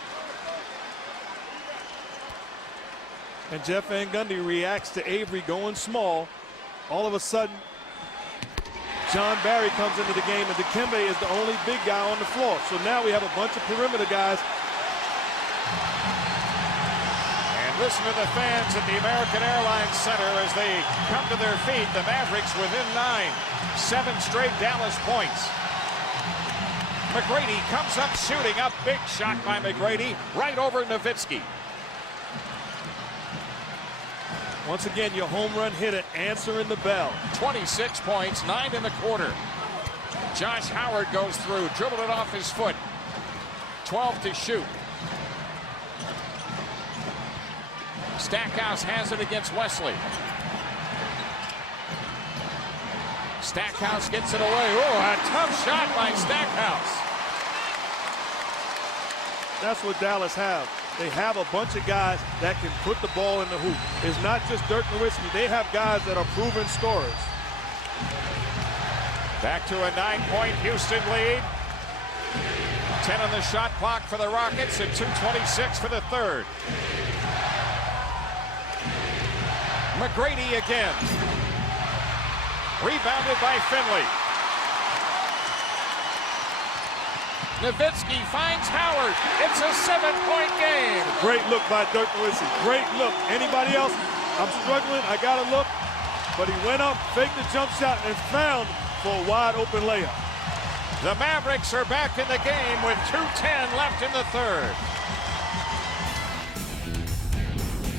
And Jeff Van Gundy reacts to Avery going small. All of a sudden, John Barry comes into the game, and Dikembe is the only big guy on the floor. So now we have a bunch of perimeter guys. And listen to the fans at the American Airlines Center as they come to their feet. The Mavericks within 9. 7 straight Dallas points. McGrady comes up shooting. A big shot by McGrady right over Nowitzki. Once again, your home run hitter answering the bell. 26 points, 9 in the quarter. Josh Howard goes through, dribbled it off his foot. 12 to shoot. Stackhouse has it against Wesley. Stackhouse gets it away. Oh, a tough shot by Stackhouse. That's what Dallas have. They have a bunch of guys that can put the ball in the hoop. It's not just Dirk Nowitzki. They have guys that are proven scorers. Back to a 9-point Houston lead. 10 on the shot clock for the Rockets and 2:26 for the third. McGrady again. Rebounded by Finley. Nowitzki finds Howard. It's a 7-point game. Great look by Dirk Nowitzki. Great look. Anybody else? I'm struggling. I got to look. But he went up, faked the jump shot, and found for a wide open layup. The Mavericks are back in the game with 2:10 left in the third.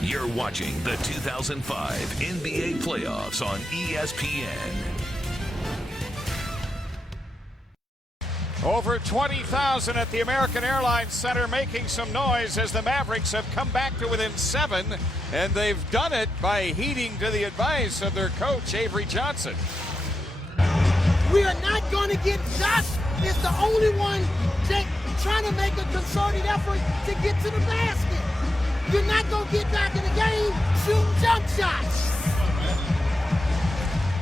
You're watching the 2005 NBA playoffs on ESPN. Over 20,000 at the American Airlines Center making some noise as the Mavericks have come back to within 7, and they've done it by heeding to the advice of their coach, Avery Johnson. We are not going to get Josh is the only one trying to make a concerted effort to get to the basket. You're not going to get back in the game shooting jump shots.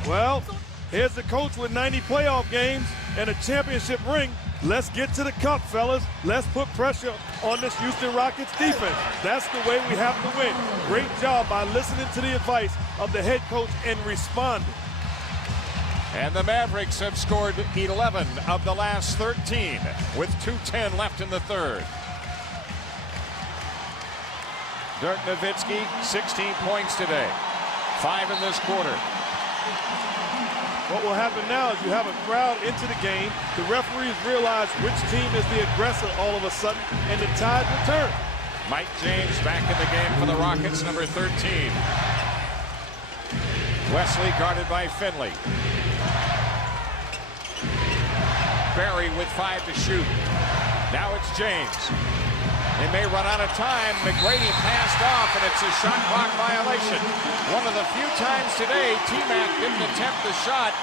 Well, here's the coach with 90 playoff games and a championship ring. Let's get to the cup, fellas. Let's put pressure on this Houston Rockets defense. That's the way we have to win. Great job by listening to the advice of the head coach and responding. And the Mavericks have scored 11 of the last 13 with 2:10 left in the third. Dirk Nowitzki, 16 points today. 5 in this quarter. What will happen now is you have a crowd into the game. The referees realize which team is the aggressor all of a sudden, and the tide return. Mike James back in the game for the Rockets, number 13. Wesley guarded by Finley. Barry with 5 to shoot. Now it's James. They may run out of time. McGrady passed off, and it's a shot clock violation. One of the few times today T-Mac didn't attempt the shot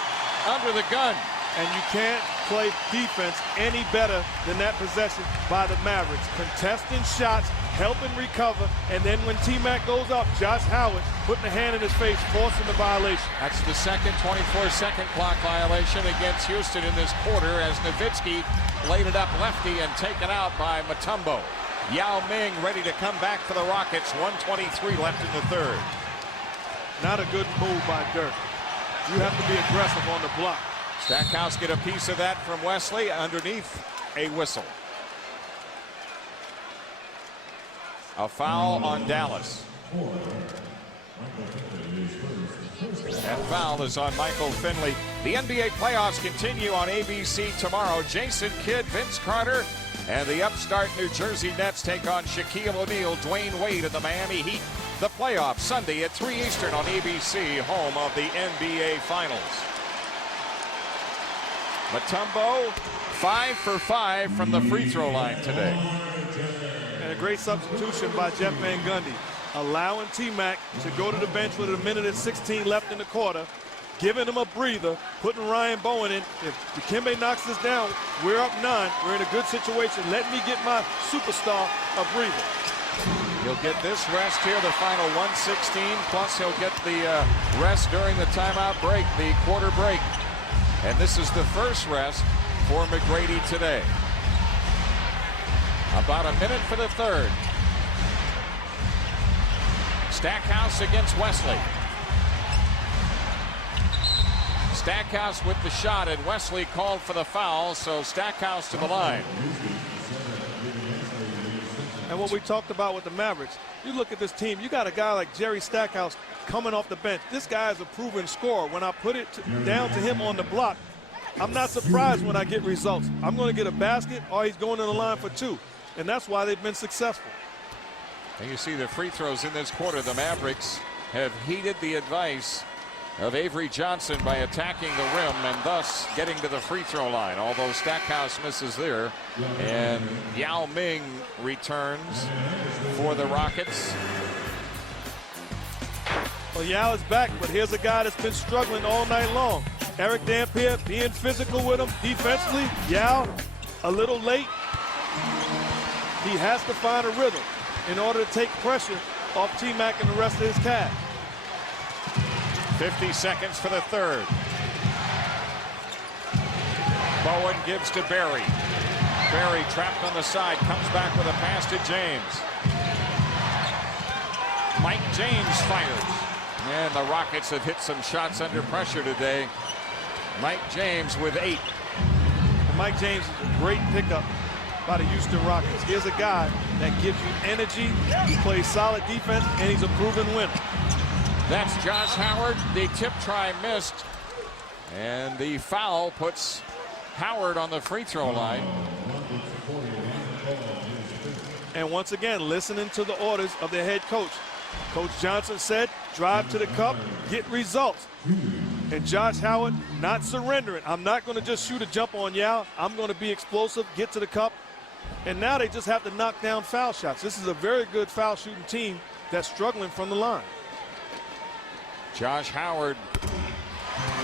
under the gun. And you can't play defense any better than that possession by the Mavericks. Contesting shots, helping recover, and then when T-Mac goes up, Josh Howard putting a hand in his face, forcing the violation. That's the second 24-second clock violation against Houston in this quarter as Nowitzki laid it up lefty and taken out by Mutombo. Yao Ming ready to come back for the Rockets. 1:23 left in the third. Not a good move by Dirk. You have to be aggressive on the block. Stackhouse get a piece of that from Wesley underneath a whistle. A foul on Dallas. That foul is on Michael Finley. The NBA playoffs continue on ABC tomorrow. Jason Kidd, Vince Carter, and the upstart New Jersey Nets take on Shaquille O'Neal, Dwayne Wade, and the Miami Heat. The playoffs Sunday at 3 Eastern on ABC, home of the NBA Finals. Mutombo, 5 for 5 from the free throw line today. And a great substitution by Jeff Van Gundy, allowing T-Mac to go to the bench with 1:16 left in the quarter, giving him a breather, putting Ryan Bowen in. If Dikembe knocks us down, we're up 9. We're in a good situation. Let me get my superstar a breather. He'll get this rest here, the final 1:16, plus he'll get the rest during the timeout break, the quarter break. And this is the first rest for McGrady today. About a minute for the third. Stackhouse against Wesley. Stackhouse with the shot, and Wesley called for the foul, so Stackhouse to the line. And what we talked about with the Mavericks, you look at this team, you got a guy like Jerry Stackhouse coming off the bench. This guy is a proven scorer. When I put it down to him on the block, I'm not surprised when I get results. I'm going to get a basket, or he's going to the line for 2. And that's why they've been successful. And you see the free throws in this quarter. The Mavericks have heeded the advice of Avery Johnson by attacking the rim and thus getting to the free throw line, although Stackhouse misses there. And Yao Ming returns for the Rockets. Well, Yao is back, but here's a guy that's been struggling all night long. Eric Dampier being physical with him defensively. Yao a little late. He has to find a rhythm in order to take pressure off T-Mac and the rest of his cast. 50 seconds for the third. Bowen gives to Barry. Barry trapped on the side, comes back with a pass to James. Mike James fires. And the Rockets have hit some shots under pressure today. Mike James with 8. And Mike James is a great pickup by the Houston Rockets. Here's a guy that gives you energy, he plays solid defense, and he's a proven winner. That's Josh Howard. The tip try missed. And the foul puts Howard on the free throw line. And once again, listening to the orders of the head coach. Coach Johnson said, drive to the cup, get results. And Josh Howard not surrendering. I'm not going to just shoot a jump on Yao. I'm going to be explosive, get to the cup. And now they just have to knock down foul shots. This is a very good foul shooting team that's struggling from the line. Josh Howard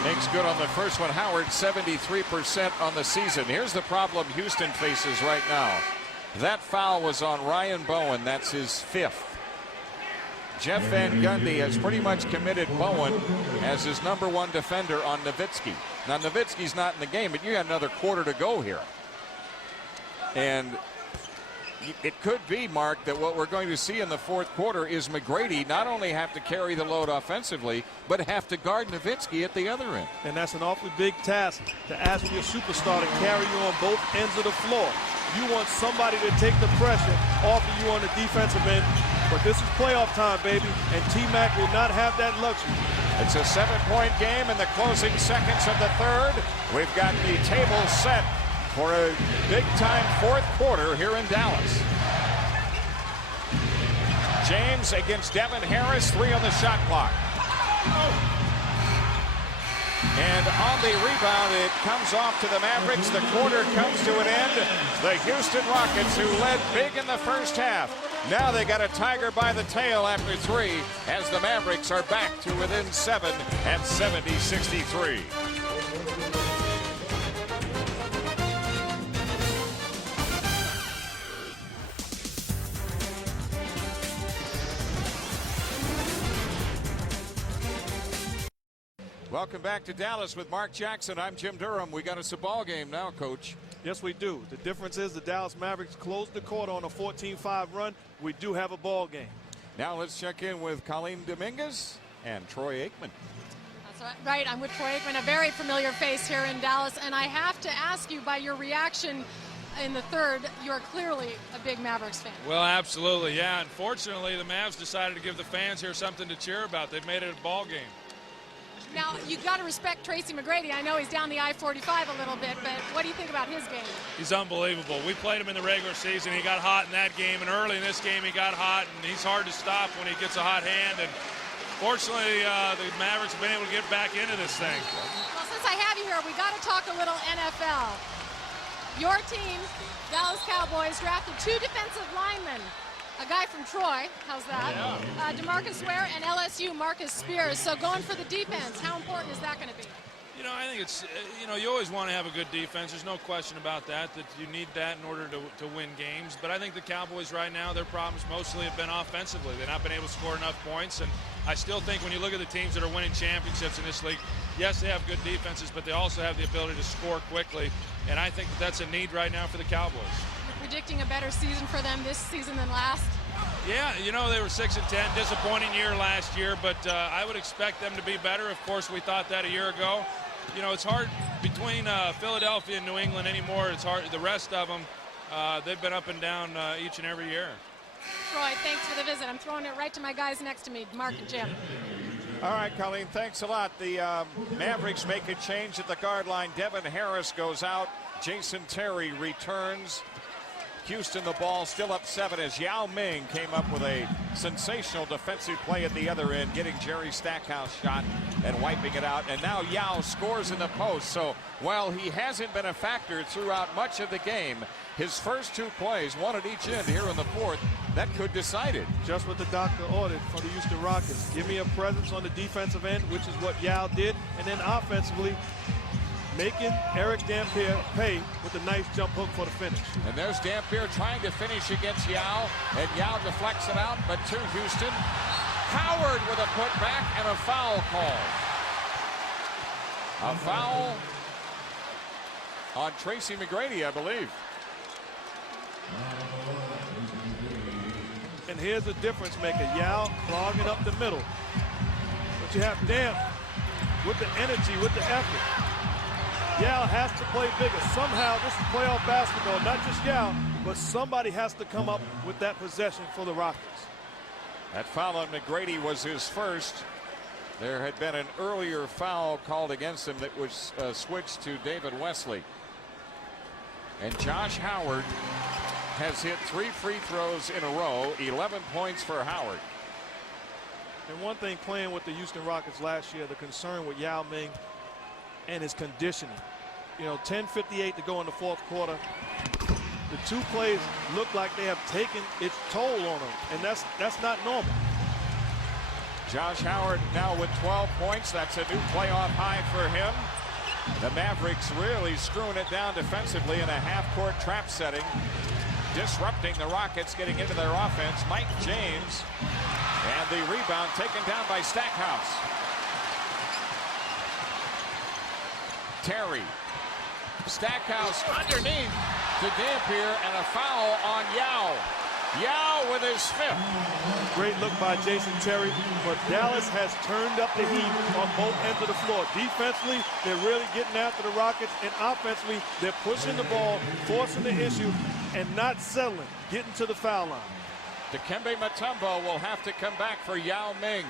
makes good on the first one. Howard 73% on the season. Here's the problem Houston faces right now. That foul was on Ryan Bowen. That's his 5th. Jeff Van Gundy has pretty much committed Bowen as his #1 defender on Nowitzki. Now Nowitzki's not in the game, but you got another quarter to go here. And it could be, Mark, that what we're going to see in the fourth quarter is McGrady not only have to carry the load offensively, but have to guard Nowitzki at the other end. And that's an awfully big task to ask your superstar to carry you on both ends of the floor. You want somebody to take the pressure off of you on the defensive end, but this is playoff time, baby, and T-Mac will not have that luxury. It's a 7-point game in the closing seconds of the third. We've got the table set for a big-time fourth quarter here in Dallas. James against Devin Harris, 3 on the shot clock. And on the rebound, it comes off to the Mavericks. The quarter comes to an end. The Houston Rockets, who led big in the first half. Now they got a tiger by the tail after 3, as the Mavericks are back to within 7 at 70-63. Welcome back to Dallas with Mark Jackson. I'm Jim Durham. We got us a ball game now, Coach. Yes, we do. The difference is the Dallas Mavericks closed the quarter on a 14-5 run. We do have a ball game. Now let's check in with Colleen Dominguez and Troy Aikman. That's right. I'm with Troy Aikman, a very familiar face here in Dallas. And I have to ask you, by your reaction in the third, you're clearly a big Mavericks fan. Well, absolutely, yeah. Unfortunately, the Mavs decided to give the fans here something to cheer about. They've made it a ball game. Now, you've got to respect Tracy McGrady. I know he's down the I-45 a little bit, but what do you think about his game? He's unbelievable. We played him in the regular season. He got hot in that game, and early in this game he got hot, and he's hard to stop when he gets a hot hand. And fortunately, the Mavericks have been able to get back into this thing. Well, since I have you here, we got to talk a little NFL. Your team, Dallas Cowboys, drafted 2 defensive linemen. A guy from Troy, how's that? Yeah. DeMarcus Ware and LSU Marcus Spears. So going for the defense, how important is that going to be? You know, I think it's, you always want to have a good defense. There's no question about that you need that in order to win games. But I think the Cowboys right now, their problems mostly have been offensively. They've not been able to score enough points. And I still think when you look at the teams that are winning championships in this league, yes, they have good defenses, but they also have the ability to score quickly. And I think that's a need right now for the Cowboys. You're predicting a better season for them this season than last? Yeah, you know, they were 6-10, disappointing year last year, but I would expect them to be better. Of course, we thought that a year ago. You know, it's hard between Philadelphia and New England anymore. It's hard. The rest of them, they've been up and down each and every year. Troy, thanks for the visit. I'm throwing it right to my guys next to me, Mark and Jim. All right, Colleen, thanks a lot. The Mavericks make a change at the guard line. Devin Harris goes out. Jason Terry returns. Houston, the ball still up 7 as Yao Ming came up with a sensational defensive play at the other end, getting Jerry Stackhouse shot and wiping it out. And now Yao scores in the post. So while he hasn't been a factor throughout much of the game, his first 2 plays, one at each end here in the fourth, that could decide it. Just what the doctor ordered for the Houston Rockets. Give me a presence on the defensive end, which is what Yao did. And then offensively, making Eric Dampier pay with a nice jump hook for the finish. And there's Dampier trying to finish against Yao, and Yao deflects it out, but to Houston. Howard with a putback and a foul call. A foul on Tracy McGrady, I believe. And here's the difference maker. Yao clogging up the middle. But you have Damp with the energy, with the effort. Yao has to play bigger. Somehow, this is playoff basketball, not just Yao, but somebody has to come up with that possession for the Rockets. That foul on McGrady was his first. There had been an earlier foul called against him that was switched to David Wesley. And Josh Howard has hit 3 free throws in a row, 11 points for Howard. And one thing playing with the Houston Rockets last year, the concern with Yao Ming and his conditioning. You know, 10:58 to go in the fourth quarter. The 2 plays look like they have taken its toll on him, and that's not normal. Josh Howard now with 12 points. That's a new playoff high for him. The Mavericks really screwing it down defensively in a half-court trap setting, disrupting the Rockets getting into their offense. Mike James, and the rebound taken down by Stackhouse. Terry. Stackhouse underneath to Dampier, and a foul on Yao. Yao with his 5th. Great look by Jason Terry, but Dallas has turned up the heat on both ends of the floor. Defensively, they're really getting after the Rockets, and offensively, they're pushing the ball, forcing the issue, and not settling, getting to the foul line. Dikembe Mutombo will have to come back for Yao Ming.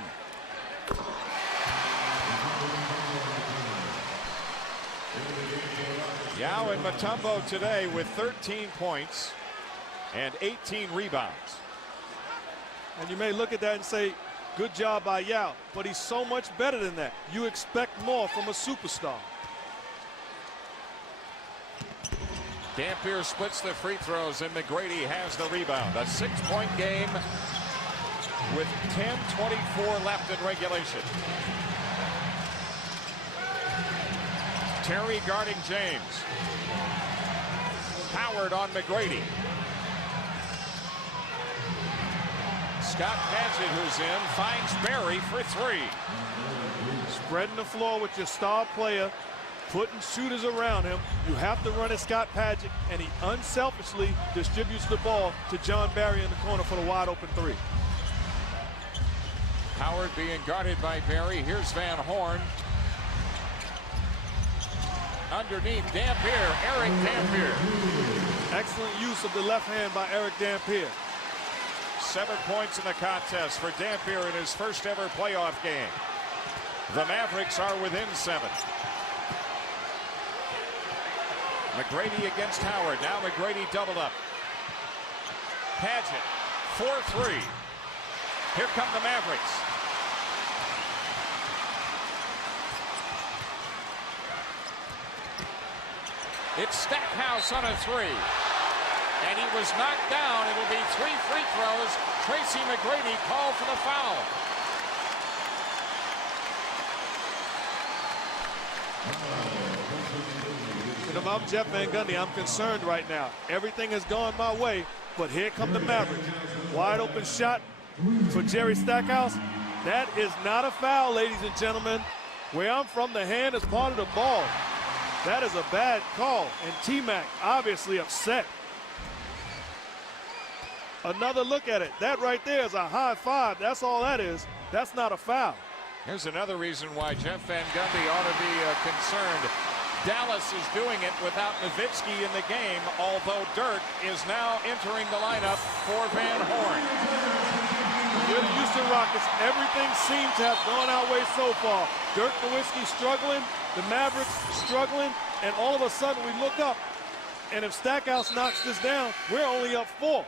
Yao and Mutombo today with 13 points and 18 rebounds. And you may look at that and say, good job by Yao, but he's so much better than that. You expect more from a superstar. Dampier splits the free throws, and McGrady has the rebound. A 6-point game with 10:24 left in regulation. Terry guarding James. Howard on McGrady. Scott Padgett, who's in, finds Barry for 3. Spreading the floor with your star player, putting shooters around him. You have to run at Scott Padgett, and he unselfishly distributes the ball to John Barry in the corner for the wide open 3. Howard being guarded by Barry. Here's Van Horn. Underneath Dampier, Eric Dampier. Excellent use of the left hand by Eric Dampier. 7 points in the contest for Dampier in his first ever playoff game. The Mavericks are within 7. McGrady against Howard. Now McGrady doubled up. Padgett, 4-3. Here come the Mavericks. It's Stackhouse on a 3. And he was knocked down. It'll be 3 free throws. Tracy McGrady called for the foul. And if I'm Jeff Van Gundy, I'm concerned right now. Everything has gone my way, but here come the Mavericks. Wide open shot for Jerry Stackhouse. That is not a foul, ladies and gentlemen. Where I'm from, the hand is part of the ball. That is a bad call, and T-Mac obviously upset. Another look at it. That right there is a high five. That's all that is. That's not a foul. Here's another reason why Jeff Van Gundy ought to be concerned. Dallas is doing it without Nowitzki in the game, although Dirk is now entering the lineup for Van Horn. You're the Houston Rockets. Everything seems to have gone our way so far. Dirk Nowitzki struggling, the Mavericks struggling, and all of a sudden we look up, and if Stackhouse knocks this down, we're only up 4.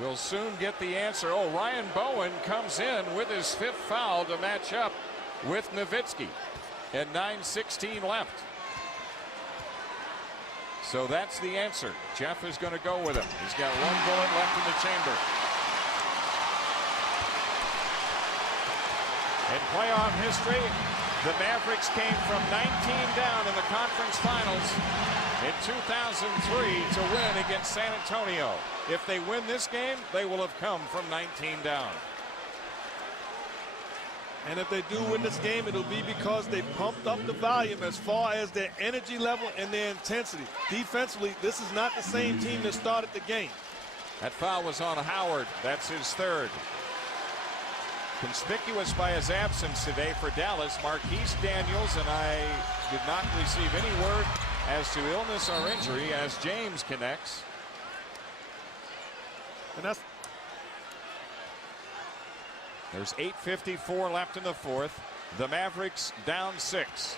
We'll soon get the answer. Oh, Ryan Bowen comes in with his 5th foul to match up with Nowitzki. And 9:16 left. So that's the answer. Jeff is going to go with him. He's got 1 bullet left in the chamber. In playoff history, the Mavericks came from 19 down in the conference finals in 2003 to win against San Antonio. If they win this game, they will have come from 19 down. And if they do win this game, it'll be because they pumped up the volume as far as their energy level and their intensity. Defensively, this is not the same team that started the game. That foul was on Howard. That's his 3rd. Conspicuous by his absence today for Dallas, Marquise Daniels, and I did not receive any word as to illness or injury as James connects. And that's There's 8:54 left in the 4th. The Mavericks down 6,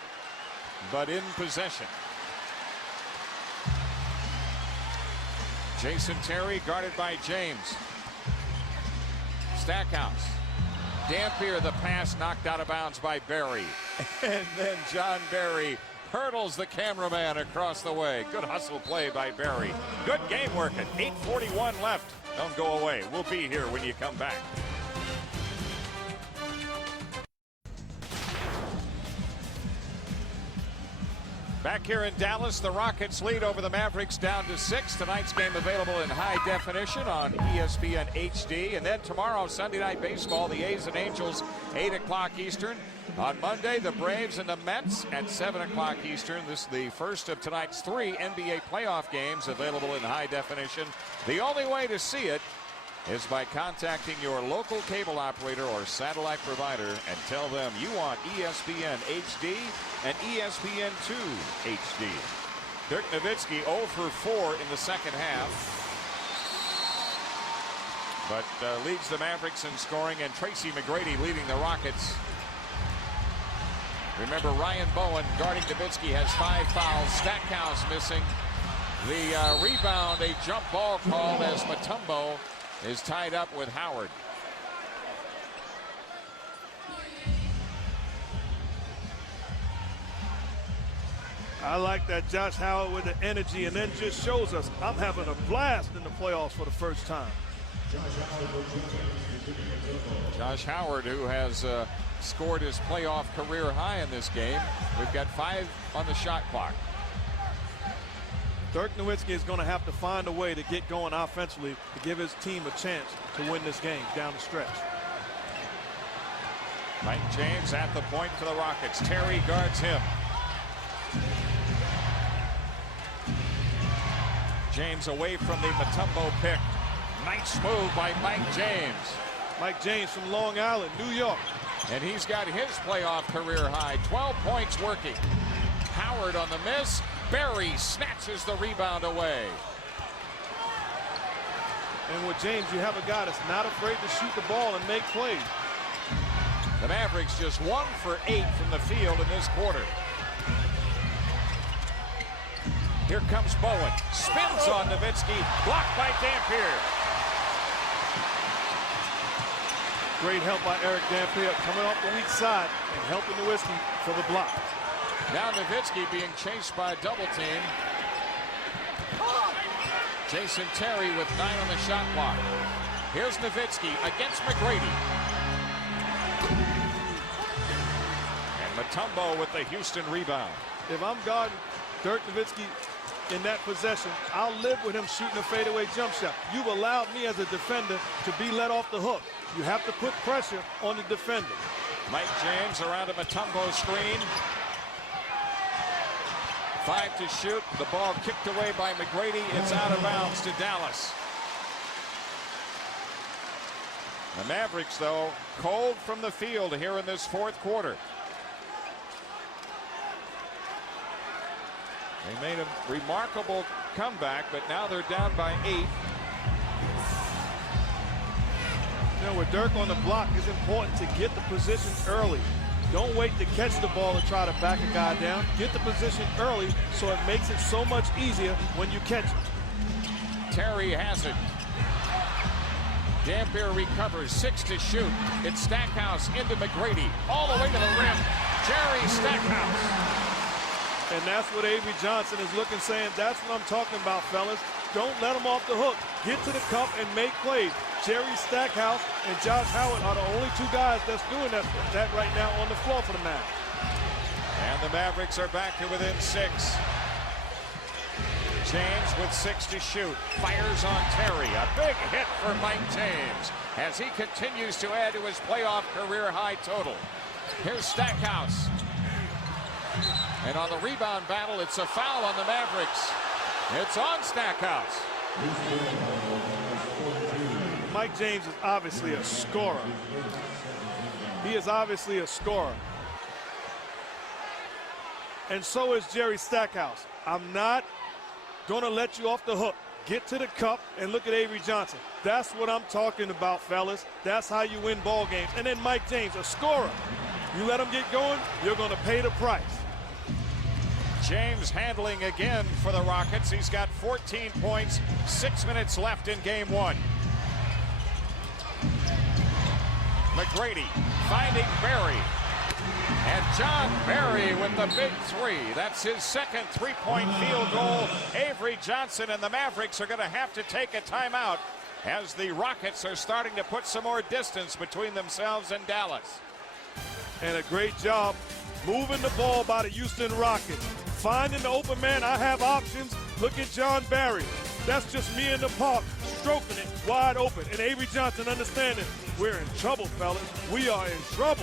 but in possession. Jason Terry guarded by James. Stackhouse. Dampier, the pass knocked out of bounds by Barry. And then John Barry hurdles the cameraman across the way. Good hustle play by Barry. Good game working. 8:41 left. Don't go away. We'll be here when you come back. Back here in Dallas, the Rockets lead over the Mavericks down to 6. Tonight's game available in high definition on ESPN HD. And then tomorrow, Sunday Night Baseball, the A's and Angels, 8 o'clock Eastern. On Monday, the Braves and the Mets at 7 o'clock Eastern. This is the first of tonight's 3 NBA playoff games available in high definition. The only way to see it is by contacting your local cable operator or satellite provider and tell them you want ESPN HD and ESPN2 HD. Dirk Nowitzki 0 for 4 in the second half, but leads the Mavericks in scoring, and Tracy McGrady leading the Rockets. Remember, Ryan Bowen guarding Nowitzki has 5 fouls. Stackhouse missing. The rebound, a jump ball called as Mutombo is tied up with Howard. I like that Josh Howard with the energy, and then just shows us I'm having a blast in the playoffs for the first time. Josh Howard, who has scored his playoff career high in this game. We've got 5 on the shot clock. Dirk Nowitzki is going to have to find a way to get going offensively to give his team a chance to win this game down the stretch. Mike James at the point for the Rockets. Terry guards him. James away from the Mutombo pick. Nice move by Mike James. Mike James from Long Island, New York. And he's got his playoff career high. 12 points working. Howard on the miss. Barry snatches the rebound away. And with James, you have a guy that's not afraid to shoot the ball and make plays. The Mavericks just 1 for 8 from the field in this quarter. Here comes Bowen. Spins on Nowitzki. Blocked by Dampier. Great help by Eric Dampier coming off the weak side and helping Nowitzki for the block. Now Nowitzki being chased by a double team. Jason Terry with 9 on the shot clock. Here's Nowitzki against McGrady. And Mutombo with the Houston rebound. If I'm guarding Dirk Nowitzki in that possession, I'll live with him shooting a fadeaway jump shot. You've allowed me as a defender to be let off the hook. You have to put pressure on the defender. Mike James around a Mutombo screen. 5 to shoot. The ball kicked away by McGrady. It's out of bounds to Dallas. The Mavericks, though, cold from the field here in this fourth quarter. They made a remarkable comeback, but now they're down by 8. You know, with Dirk on the block, it's important to get the position early. Don't wait to catch the ball and try to back a guy down. Get the position early so it makes it so much easier when you catch it. Terry has it. Dampier recovers, 6 to shoot. It's Stackhouse into McGrady, all the way to the rim. Jerry Stackhouse. And that's what Avery Johnson is looking, saying, that's what I'm talking about, fellas. Don't let them off the hook. Get to the cup and make plays. Jerry Stackhouse and Josh Howard are the only 2 guys that's doing that right now on the floor for the Mavs. And the Mavericks are back to within 6. James with 6 to shoot. Fires on Terry. A big hit for Mike James as he continues to add to his playoff career high total. Here's Stackhouse. And on the rebound battle, it's a foul on the Mavericks. It's on Stackhouse. Mike James is obviously a scorer. He is obviously a scorer. And so is Jerry Stackhouse. I'm not going to let you off the hook. Get to the cup and look at Avery Johnson. That's what I'm talking about, fellas. That's how you win ball games. And then Mike James, a scorer. You let him get going, you're going to pay the price. James handling again for the Rockets. He's got 14 points, 6 minutes left in game 1. McGrady finding Barry. And John Barry with the big 3. That's his second 3-point field goal. Avery Johnson and the Mavericks are going to have to take a timeout as the Rockets are starting to put some more distance between themselves and Dallas. And a great job moving the ball by the Houston Rockets. Finding the open man, I have options. Look at John Barry. That's just me in the park, stroking it wide open. And Avery Johnson understanding, we're in trouble, fellas. We are in trouble.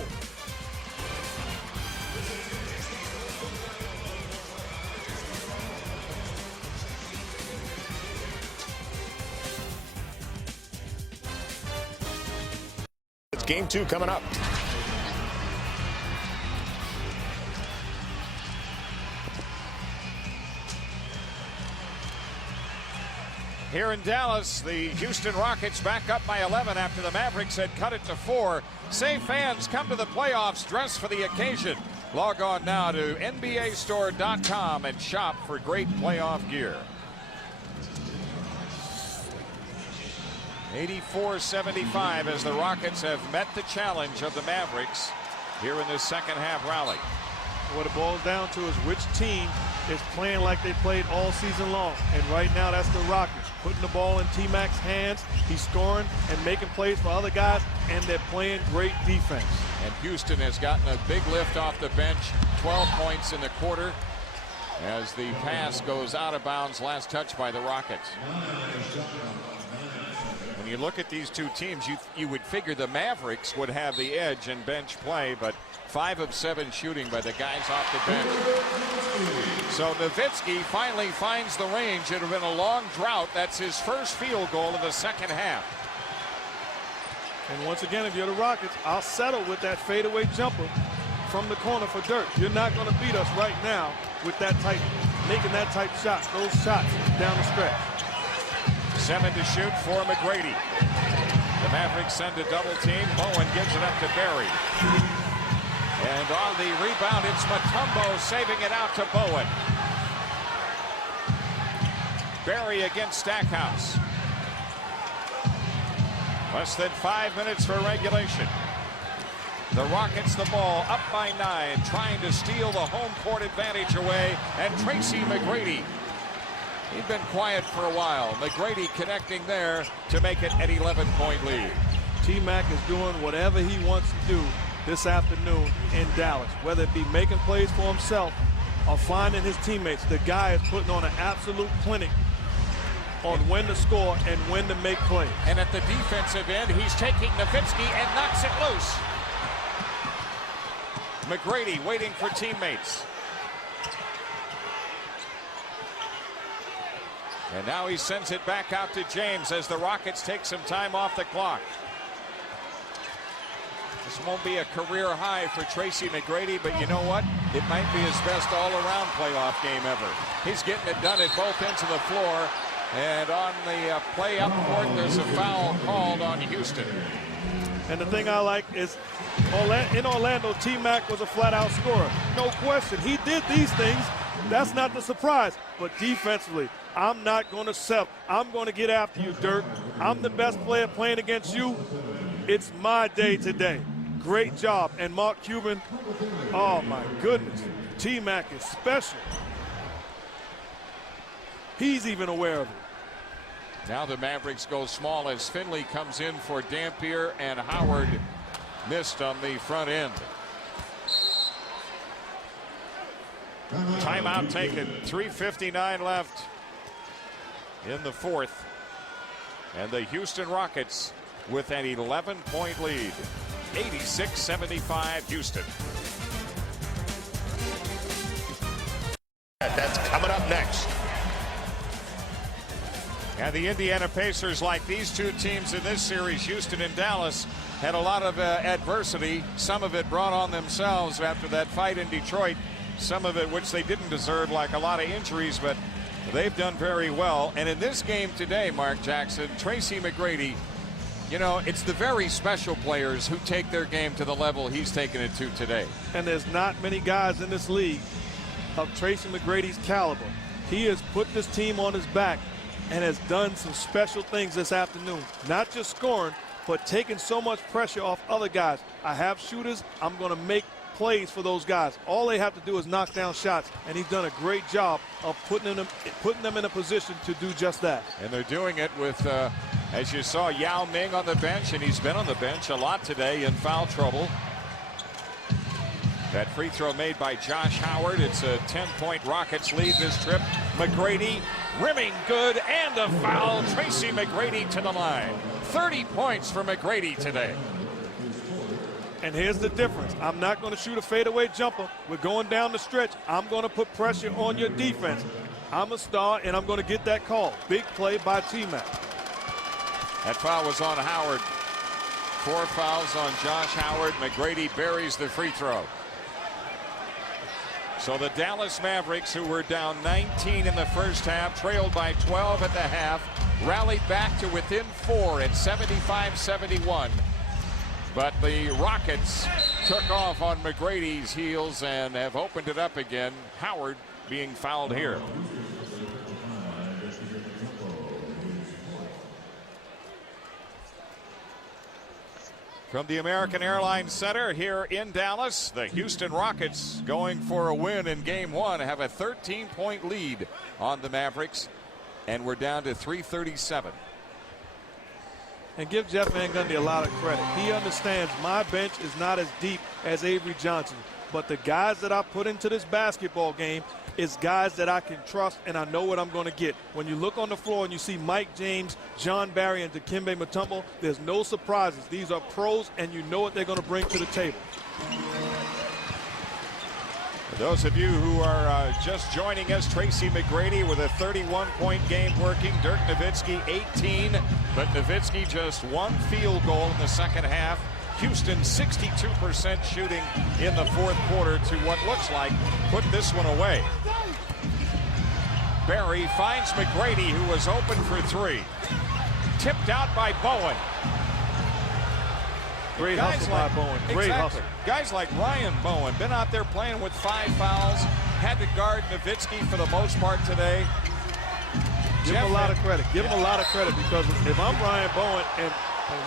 It's game 2 coming up. Here in Dallas, the Houston Rockets back up by 11 after the Mavericks had cut it to 4. Say fans come to the playoffs dressed for the occasion. Log on now to NBAstore.com and shop for great playoff gear. 84-75 as the Rockets have met the challenge of the Mavericks here in this second half rally. What it boils down to is which team is playing like they played all season long. And right now, that's the Rockets. Putting the ball in T-Mac's hands. He's scoring and making plays for other guys, and they're playing great defense. And Houston has gotten a big lift off the bench. 12 points in the quarter as the pass goes out of bounds. Last touch by the Rockets. When you look at these 2 teams, you would figure the Mavericks would have the edge in bench play, but 5 of 7 shooting by the guys off the bench. So Nowitzki finally finds the range. It would have been a long drought. That's his first field goal of the second half. And once again, if you're the Rockets, I'll settle with that fadeaway jumper from the corner for Dirk. You're not going to beat us right now with that type, making that type shot, those shots down the stretch. 7 to shoot for McGrady. The Mavericks send a double team. Bowen gives it up to Barry. And on the rebound, it's Mutombo saving it out to Bowen. Barry against Stackhouse. Less than 5 minutes for regulation. The Rockets the ball up by 9, trying to steal the home court advantage away. And Tracy McGrady. He'd been quiet for a while. McGrady connecting there to make it an 11-point lead. T-Mac is doing whatever he wants to do this afternoon in Dallas, whether it be making plays for himself or finding his teammates. The guy is putting on an absolute clinic on when to score and when to make plays. And at the defensive end, he's taking Nowitzki and knocks it loose. McGrady waiting for teammates. And now he sends it back out to James as the Rockets take some time off the clock. This won't be a career high for Tracy McGrady, but you know what? It might be his best all-around playoff game ever. He's getting it done at both ends of the floor. And on the play up court, there's a foul called on Houston. And the thing I like is in Orlando, T-Mac was a flat-out scorer. No question. He did these things. That's not the surprise. But defensively, I'm not going to settle. I'm going to get after you, Dirk. I'm the best player playing against you. It's my day today. Great job. And Mark Cuban, oh, my goodness. T-Mac is special. He's even aware of it. Now the Mavericks go small as Finley comes in for Dampier, and Howard missed on the front end. Timeout taken. 3:59 left in the fourth. And the Houston Rockets with an 11-point lead. 86-75 Houston. That's coming up next. And the Indiana Pacers, like these two teams in this series, Houston and Dallas, had a lot of adversity. Some of it brought on themselves after that fight in Detroit. Some of it which they didn't deserve, like a lot of injuries, but they've done very well. And in this game today, Mark Jackson, Tracy McGrady, you know, it's the very special players who take their game to the level he's taken it to today. And there's not many guys in this league of Tracy McGrady's caliber. He has put this team on his back and has done some special things this afternoon. Not just scoring, but taking so much pressure off other guys. I have shooters. I'm going to make plays for those guys. All they have to do is knock down shots, and he's done a great job of putting them in a position to do just that. And they're doing it with, as you saw, Yao Ming on the bench, and he's been on the bench a lot today in foul trouble. That free throw made by Josh Howard. It's a 10-point Rockets lead this trip. McGrady rimming good, and a foul. Tracy McGrady to the line. 30 points for McGrady today. And here's the difference. I'm not going to shoot a fadeaway jumper. We're going down the stretch. I'm going to put pressure on your defense. I'm a star, and I'm going to get that call. Big play by T-Mac. That foul was on Howard. 4 fouls on Josh Howard. McGrady buries the free throw. So the Dallas Mavericks, who were down 19 in the first half, trailed by 12 at the half, rallied back to within 4 at 75-71. But the Rockets took off on McGrady's heels and have opened it up again. Howard being fouled here. From the American Airlines Center here in Dallas, the Houston Rockets, going for a win in game one, have a 13-point lead on the Mavericks, and we're down to 3:37. And give Jeff Van Gundy a lot of credit. He understands my bench is not as deep as Avery Johnson, but the guys that I put into this basketball game is guys that I can trust, and I know what I'm going to get. When you look on the floor and you see Mike James, John Barry, and Dikembe Mutombo, there's no surprises. These are pros, and you know what they're going to bring to the table. For those of you who are just joining us, Tracy McGrady with a 31-point game working. Dirk Nowitzki 18, but Nowitzki just 1 field goal in the second half. Houston 62% shooting in the fourth quarter to what looks like put this one away. Barry finds McGrady, who was open for 3. Tipped out by Bowen. Great hustle by Bowen. Great hustle. Guys like Ryan Bowen, been out there playing with 5 fouls, had to guard Nowitzki for the most part today. Give him a lot of credit. Give him a lot of credit, because if I'm Ryan Bowen and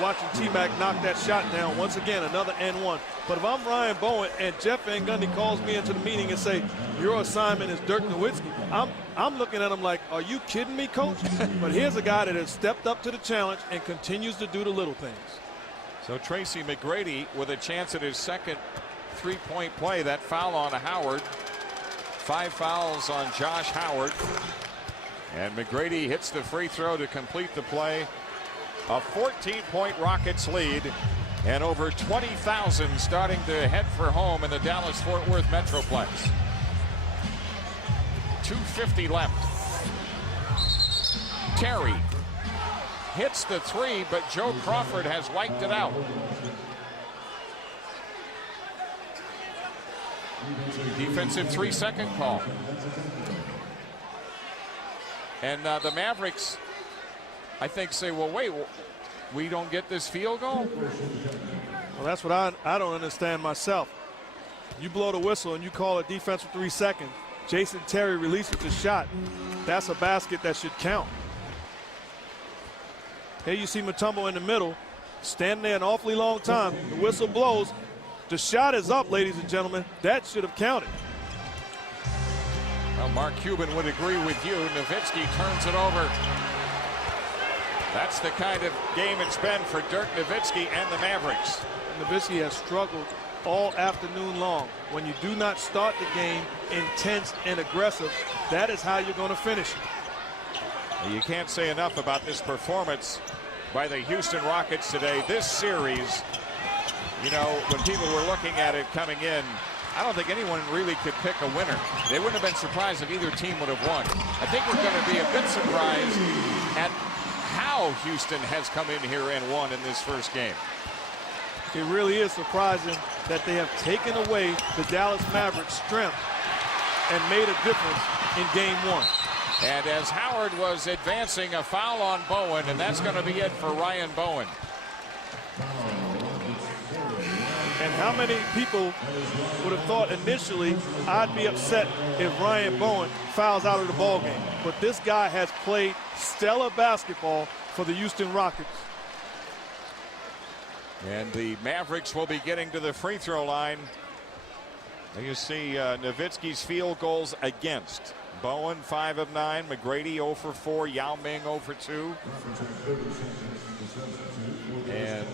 watching T-Mac knock that shot down, once again, another N1. But if I'm Ryan Bowen and Jeff Van Gundy calls me into the meeting and say, your assignment is Dirk Nowitzki, I'm looking at him like, are you kidding me, coach? But here's a guy that has stepped up to the challenge and continues to do the little things. So Tracy McGrady with a chance at his second 3-point play. That foul on Howard. 5 fouls on Josh Howard. And McGrady hits the free throw to complete the play. A 14-point Rockets lead, and over 20,000 starting to head for home in the Dallas-Fort Worth Metroplex. 2:50 left. Terry hits the three, but Joe Crawford has wiped it out. Defensive 3-second call. And the Mavericks, I think, say, well, wait, we don't get this field goal? Well, that's what I don't understand myself. You blow the whistle and you call a defensive 3 seconds. Jason Terry releases the shot. That's a basket that should count. Here you see Mutombo in the middle, standing there an awfully long time. The whistle blows. The shot is up, ladies and gentlemen. That should have counted. Well, Mark Cuban would agree with you. Nowitzki turns it over. That's the kind of game it's been for Dirk Nowitzki and the Mavericks. Nowitzki has struggled all afternoon long. When you do not start the game intense and aggressive, that is how you're going to finish it. You can't say enough about this performance by the Houston Rockets today. This series, you know, when people were looking at it coming in, I don't think anyone really could pick a winner. They wouldn't have been surprised if either team would have won. I think we're going to be a bit surprised at how Houston has come in here and won in this first game. It really is surprising that they have taken away the Dallas Mavericks' strength and made a difference in game one. And as Howard was advancing, a foul on Bowen, and that's going to be it for Ryan Bowen. And how many people would have thought initially I'd be upset if Ryan Bowen fouls out of the ballgame? But this guy has played stellar basketball for the Houston Rockets. And the Mavericks will be getting to the free throw line. There you see Nowitzki's field goals against. Bowen 5 of 9, McGrady 0 for 4, Yao Ming 0 for 2. And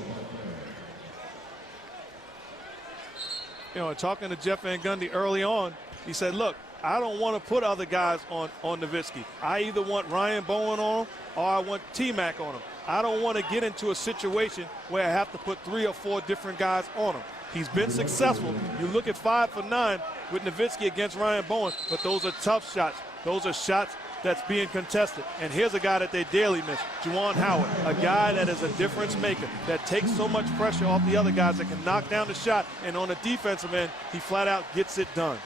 you know, talking to Jeff Van Gundy early on, he said, look, I don't want to put other guys on Nowitzki. I either want Ryan Bowen on him or I want T-Mac on him. I don't want to get into a situation where I have to put 3 or 4 different guys on him. He's been successful. You look at 5 for 9 with Nowitzki against Ryan Bowen, but those are tough shots. Those are shots that's being contested. And here's a guy that they daily miss, Juwan Howard, a guy that is a difference maker, that takes so much pressure off the other guys that can knock down the shot, and on the defensive end, he flat out gets it done.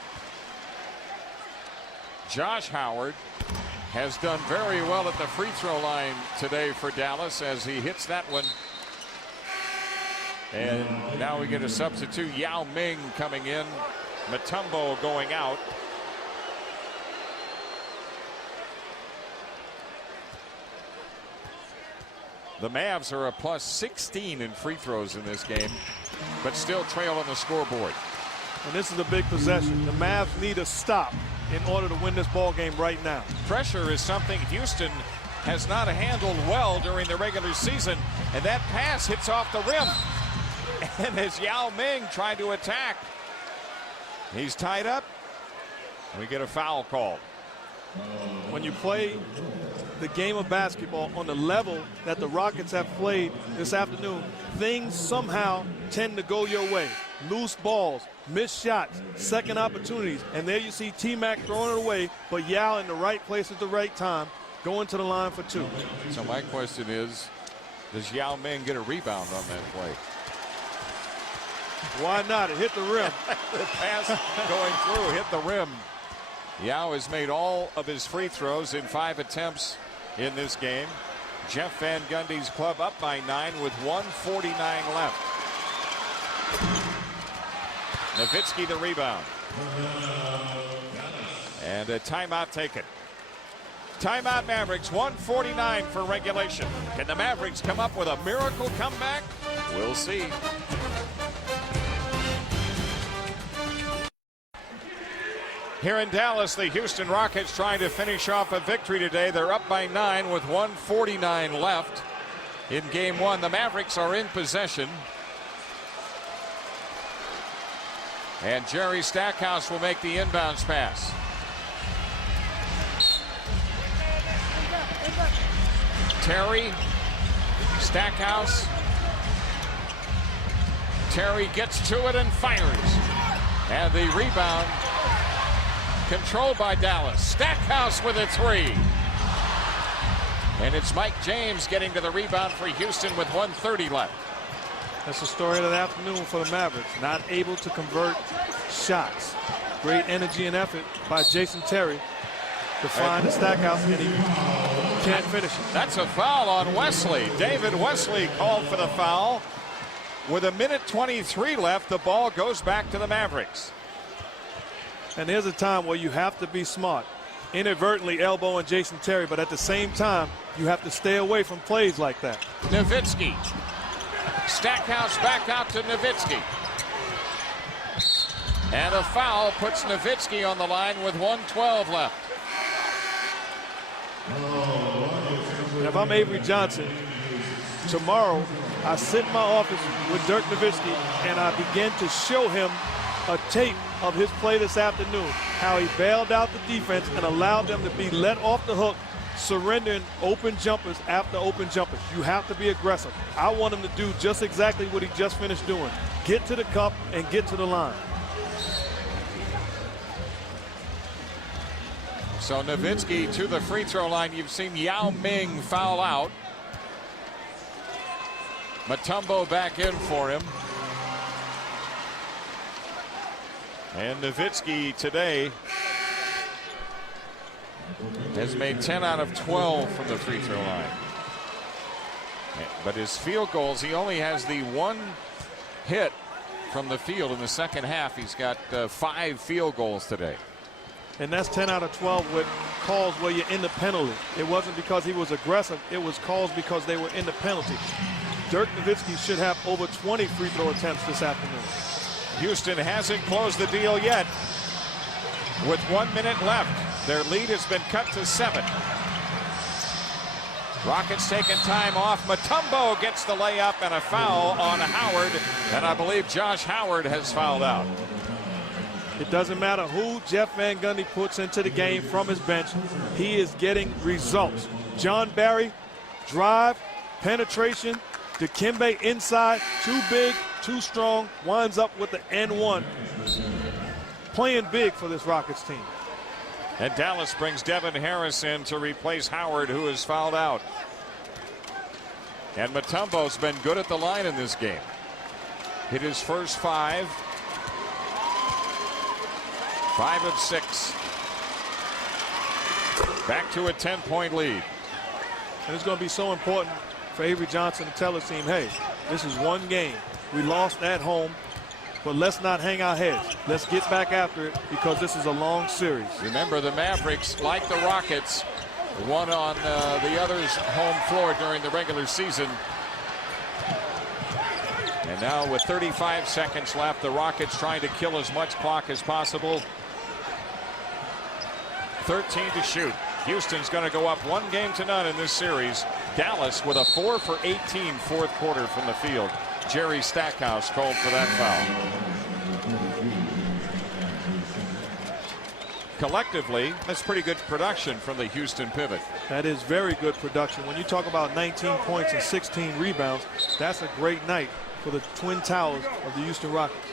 Josh Howard has done very well at the free throw line today for Dallas as he hits that one. And now we get a substitute, Yao Ming coming in, Mutombo going out. The Mavs are a plus 16 in free throws in this game, but still trail on the scoreboard. And this is a big possession. The Mavs need a stop in order to win this ball game right now. Pressure is something Houston has not handled well during the regular season, and that pass hits off the rim. And as Yao Ming trying to attack, he's tied up. We get a foul call. When you play the game of basketball on the level that the Rockets have played this afternoon, things somehow tend to go your way. Loose balls, missed shots, second opportunities, and there you see T-Mac throwing it away, but Yao in the right place at the right time, going to the line for 2. So my question is, does Yao Ming get a rebound on that play? Why not? It hit the rim. The pass going through hit the rim. Yao has made all of his free throws in 5 attempts in this game. Jeff Van Gundy's club up by 9 with 1:49 left. Nowitzki the rebound. And a timeout taken. Timeout Mavericks, 1:49 for regulation. Can the Mavericks come up with a miracle comeback? We'll see. Here in Dallas, the Houston Rockets trying to finish off a victory today. They're up by 9 with 1:49 left in game one. The Mavericks are in possession. And Jerry Stackhouse will make the inbounds pass. Terry, Stackhouse. Terry gets to it and fires. And the rebound controlled by Dallas. Stackhouse with a 3. And it's Mike James getting to the rebound for Houston with 1:30 left. That's the story of the afternoon for the Mavericks. Not able to convert shots. Great energy and effort by Jason Terry to find the Stackhouse, and he can't finish it. That's a foul on Wesley. David Wesley called for the foul. With 1:23 left, the ball goes back to the Mavericks. And there's a time where you have to be smart. Inadvertently elbowing Jason Terry, but at the same time, you have to stay away from plays like that. Nowitzki. Stackhouse back out to Nowitzki. And a foul puts Nowitzki on the line with 1:12 left. And if I'm Avery Johnson, tomorrow I sit in my office with Dirk Nowitzki and I begin to show him a tape of his play this afternoon, how he bailed out the defense and allowed them to be let off the hook, surrendering open jumpers after open jumpers. You have to be aggressive. I want him to do just exactly what he just finished doing. Get to the cup and get to the line. So Nowitzki to the free throw line. You've seen Yao Ming foul out. Mutombo back in for him. And Nowitzki today has made 10 out of 12 from the free throw line. But his field goals, he only has the one hit from the field in the second half. He's got 5 field goals today. And that's 10 out of 12 with calls where you're in the penalty. It wasn't because he was aggressive. It was calls because they were in the penalty. Dirk Nowitzki should have over 20 free throw attempts this afternoon. Houston hasn't closed the deal yet. With 1 minute left, their lead has been cut to 7. Rockets taking time off. Mutombo gets the layup and a foul on Howard. And I believe Josh Howard has fouled out. It doesn't matter who Jeff Van Gundy puts into the game from his bench. He is getting results. John Barry, drive, penetration, Dikembe inside, too big, too strong, winds up with the N1. Playing big for this Rockets team. And Dallas brings Devin Harris in to replace Howard, who is fouled out. And Mutombo's been good at the line in this game. Hit his first 5. 5 of 6. Back to a 10-point lead. And it's going to be so important for Avery Johnson to tell his team, hey, this is one game. We lost at home, but let's not hang our heads. Let's get back after it because this is a long series. Remember, the Mavericks, like the Rockets, won on the other's home floor during the regular season. And now with 35 seconds left, the Rockets trying to kill as much clock as possible. 13 to shoot. Houston's going to go up 1-0 in this series. Dallas with a 4 for 18 fourth quarter from the field. Jerry Stackhouse called for that foul. Collectively, that's pretty good production from the Houston pivot. That is very good production. When you talk about 19 points and 16 rebounds, that's a great night for the Twin Towers of the Houston Rockets.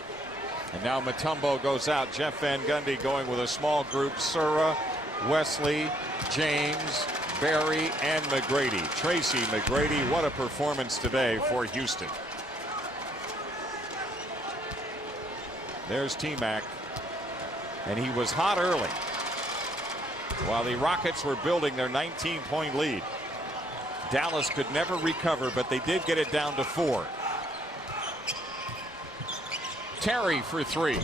And now Mutombo goes out. Jeff Van Gundy going with a small group. Sura, Wesley, James, Barry, and McGrady. Tracy McGrady, what a performance today for Houston. There's T-Mac. And he was hot early while the Rockets were building their 19-point lead. Dallas could never recover, but they did get it down to 4. Terry for 3.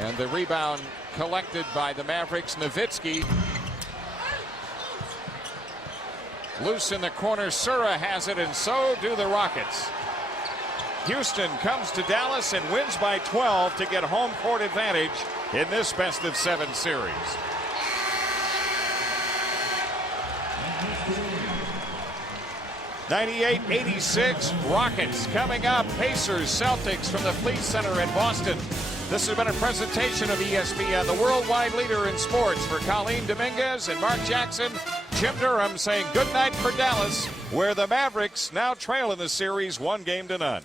And the rebound collected by the Mavericks. Nowitzki. Loose in the corner. Sura has it, and so do the Rockets. Houston comes to Dallas and wins by 12 to get home court advantage in this best-of-7 series. '98-86 Rockets coming up. Pacers, Celtics from the Fleet Center in Boston. This has been a presentation of ESPN, the worldwide leader in sports. For Colleen Dominguez and Mark Jackson, Jim Durham saying good night for Dallas, where the Mavericks now trail in the series 1-0.